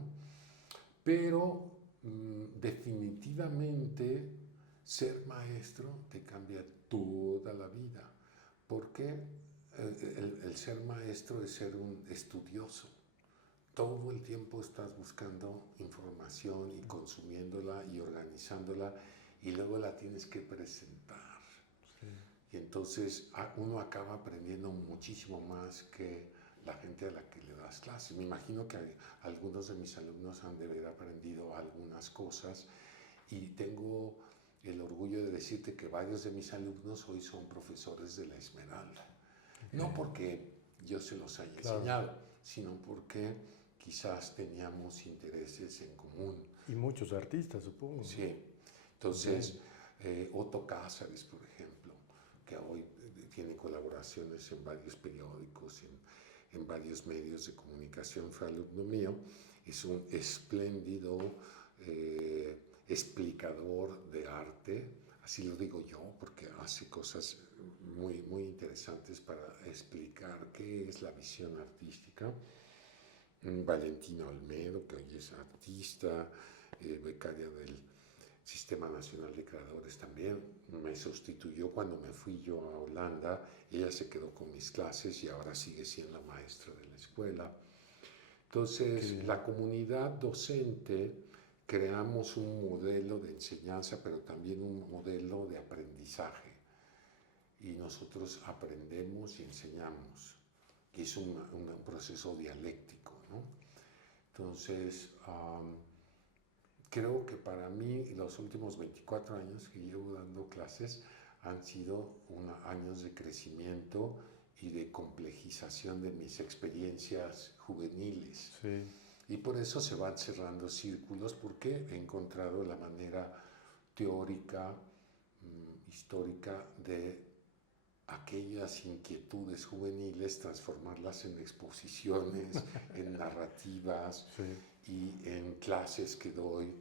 Pero definitivamente ser maestro te cambia toda la vida, porque el ser maestro es ser un estudioso. Todo el tiempo estás buscando información y consumiéndola y organizándola y luego la tienes que presentar. Sí. Y entonces uno acaba aprendiendo muchísimo más que la gente a la que le das clases. Me imagino que algunos de mis alumnos han de haber aprendido algunas cosas y tengo el orgullo de decirte que varios de mis alumnos hoy son profesores de La Esmeralda. Okay. No porque yo se los haya enseñado, sino porque quizás teníamos intereses en común. Y muchos artistas, supongo. Sí. Entonces, Otto Cázares, por ejemplo, que hoy tiene colaboraciones en varios periódicos, en varios medios de comunicación, fue alumno mío, es un espléndido explicador de arte, así lo digo yo, porque hace cosas muy, muy interesantes para explicar qué es la visión artística. Valentina Olmedo, que hoy es artista, becaria del Sistema Nacional de Creadores también, me sustituyó cuando me fui yo a Holanda, ella se quedó con mis clases y ahora sigue siendo maestra de la escuela. Entonces, la comunidad docente creamos un modelo de enseñanza, pero también un modelo de aprendizaje. Y nosotros aprendemos y enseñamos, que es un proceso dialéctico, ¿no? Entonces, creo que para mí los últimos 24 años que llevo dando clases han sido años de crecimiento y de complejización de mis experiencias juveniles. Sí. Y por eso se van cerrando círculos, porque he encontrado la manera teórica, histórica de aquellas inquietudes juveniles, transformarlas en exposiciones, en narrativas, sí, y en clases que doy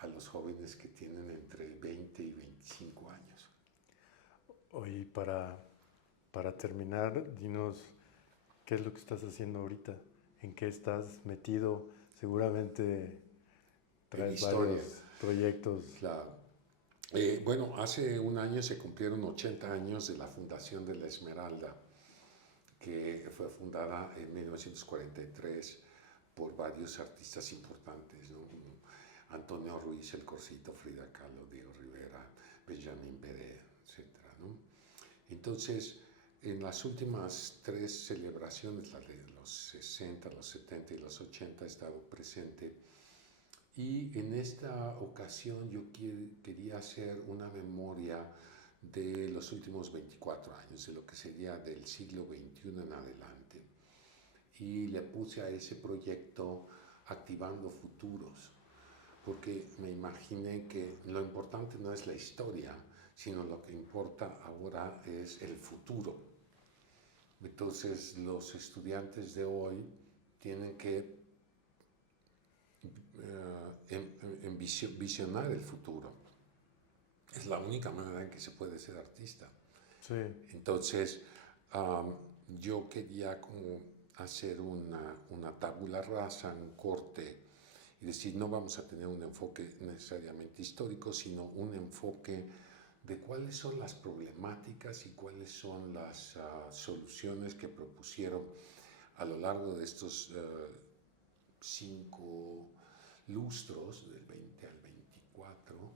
a los jóvenes que tienen entre 20 y 25 años. Oye, para terminar, dinos qué es lo que estás haciendo ahorita, en qué estás metido, seguramente traes varios proyectos. Claro. Bueno, hace un año se cumplieron 80 años de la fundación de La Esmeralda, que fue fundada en 1943 por varios artistas importantes, ¿no? Como Antonio Ruiz, El Corsito, Frida Kahlo, Diego Rivera, Benjamín Pérez, etc., ¿no? Entonces, en las últimas 3 celebraciones, las de los 60, los 70 y los 80, he estado presente. Y en esta ocasión yo quería hacer una memoria de los últimos 24 años, de lo que sería del siglo XXI en adelante. Y le puse a ese proyecto Activando Futuros, porque me imaginé que lo importante no es la historia, sino lo que importa ahora es el futuro. Entonces los estudiantes de hoy tienen que visionar el futuro. Es la única manera en que se puede ser artista. Sí. Entonces, yo quería como hacer una tabula rasa, un corte, y decir, no vamos a tener un enfoque necesariamente histórico, sino un enfoque de cuáles son las problemáticas y cuáles son las soluciones que propusieron a lo largo de estos 5 lustros, del 20 al 24,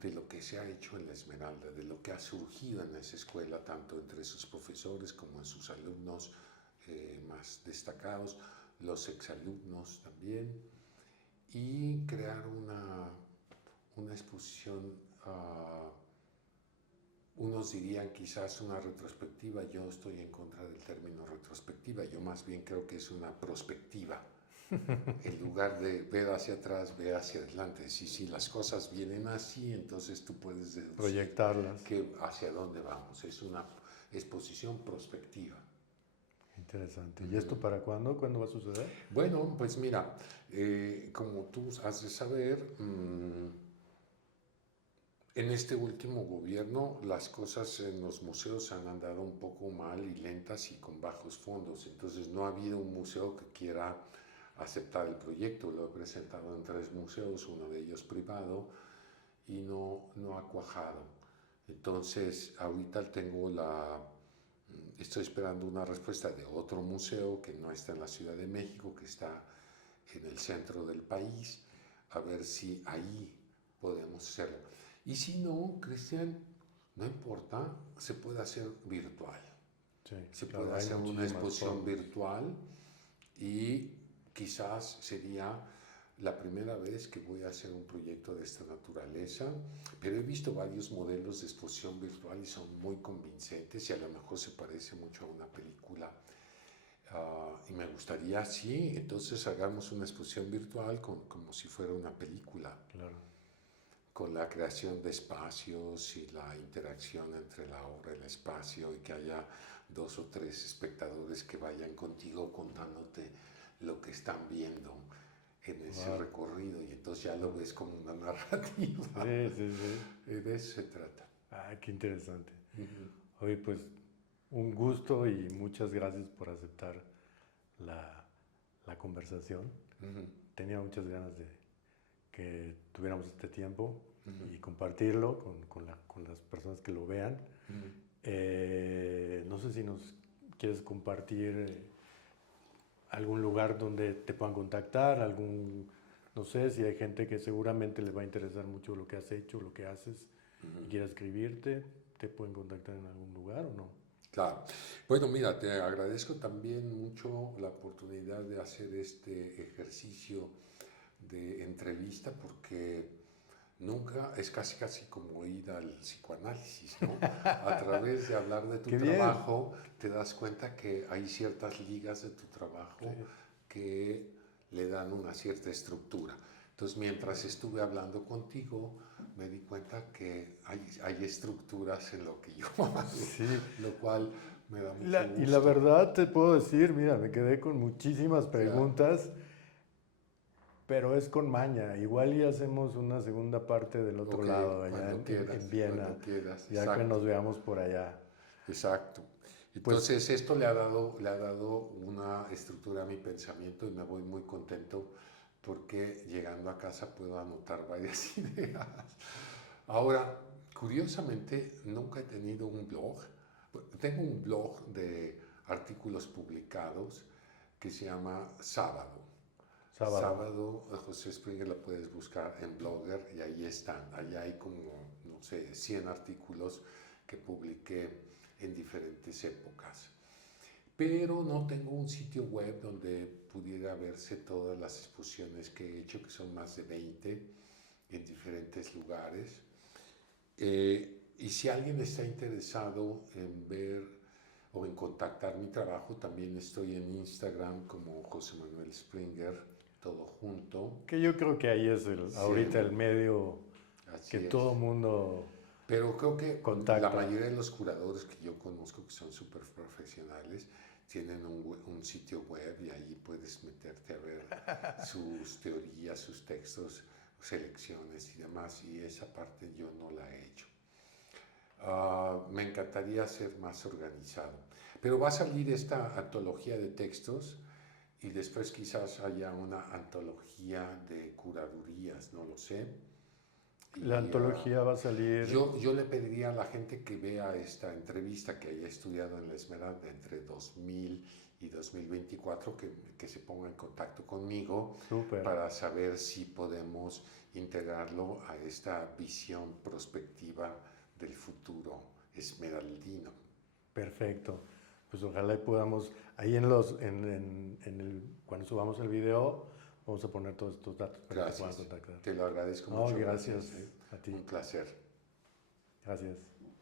de lo que se ha hecho en la Esmeralda, de lo que ha surgido en esa escuela, tanto entre sus profesores como en sus alumnos más destacados, los exalumnos también, y crear una exposición, unos dirían quizás una retrospectiva. Yo estoy en contra del término retrospectiva, yo más bien creo que es una prospectiva. En lugar de ver hacia atrás, ve hacia adelante. Si las cosas vienen así, entonces tú puedes deducir Proyectarlas. hacia dónde vamos. Es una exposición prospectiva. Interesante. ¿Y esto para cuándo? ¿Cuándo va a suceder? Bueno, pues mira, como tú has de saber, en este último gobierno las cosas en los museos han andado un poco mal y lentas y con bajos fondos. Entonces no ha habido un museo que quiera aceptar el proyecto. Lo he presentado en 3 museos, uno de ellos privado, y no ha cuajado. Entonces ahorita estoy esperando una respuesta de otro museo que no está en la Ciudad de México, que está en el centro del país, a ver si ahí podemos hacerlo. Y si no, Cristian, no importa, se puede hacer virtual. Sí, Se claro, puede hay hacer una muchísimas exposición formas. virtual, y quizás sería la primera vez que voy a hacer un proyecto de esta naturaleza, pero he visto varios modelos de exposición virtual y son muy convincentes y a lo mejor se parece mucho a una película. Y me gustaría, sí, entonces hagamos una exposición virtual como si fuera una película. Claro. Con la creación de espacios y la interacción entre la obra y el espacio, y que haya 2 o 3 espectadores que vayan contigo contándote lo que están viendo en ese recorrido, y entonces ya lo ves como una narrativa. Sí. De eso se trata. Qué interesante. Oye, pues un gusto y muchas gracias por aceptar la conversación. Tenía muchas ganas de que tuviéramos este tiempo y compartirlo con las personas que lo vean. No sé si nos quieres compartir algún lugar donde te puedan contactar, no sé, si hay gente que seguramente les va a interesar mucho lo que has hecho, lo que haces, y quiera escribirte, ¿te pueden contactar en algún lugar o no? Claro. Bueno, mira, te agradezco también mucho la oportunidad de hacer este ejercicio de entrevista, porque nunca es casi como ir al psicoanálisis, ¿no? A través de hablar de tu trabajo, te das cuenta que hay ciertas ligas de tu trabajo que le dan una cierta estructura. Entonces, mientras estuve hablando contigo, me di cuenta que hay estructuras en lo que yo hago, lo cual me da mucho gusto. Y la verdad te puedo decir, mira, me quedé con muchísimas preguntas, pero es con maña. Igual y hacemos una segunda parte del otro lado, allá en Viena, ya que nos veamos por allá. Exacto. Entonces esto le ha dado una estructura a mi pensamiento, y me voy muy contento porque llegando a casa puedo anotar varias ideas. Ahora, curiosamente, nunca he tenido un blog. Tengo un blog de artículos publicados que se llama Sábado. Sábado. Sábado, José Springer lo puedes buscar en Blogger y ahí están. Allá hay como, no sé, 100 artículos que publiqué en diferentes épocas. Pero no tengo un sitio web donde pudiera verse todas las exposiciones que he hecho, que son más de 20 en diferentes lugares. Y si alguien está interesado en ver o en contactar mi trabajo, también estoy en Instagram como José Manuel Springer, todo junto. Que yo creo que ahí es ahorita el medio que todo mundo Pero creo que contacta. La mayoría de los curadores que yo conozco, que son súper profesionales, tienen un sitio web y ahí puedes meterte a ver sus teorías, sus textos, selecciones y demás, y esa parte yo no la he hecho. Me encantaría ser más organizado. Pero va a salir esta antología de textos y después quizás haya una antología de curadurías, no lo sé. La antología va a salir... Yo le pediría a la gente que vea esta entrevista, que haya estudiado en la Esmeralda entre 2000 y 2024, que se ponga en contacto conmigo. Súper. Para saber si podemos integrarlo a esta visión prospectiva del futuro esmeraldino. Perfecto. Pues ojalá y podamos, ahí cuando subamos el video, vamos a poner todos estos datos para que puedan contactar. Te lo agradezco mucho. Gracias a ti. Un placer. Gracias.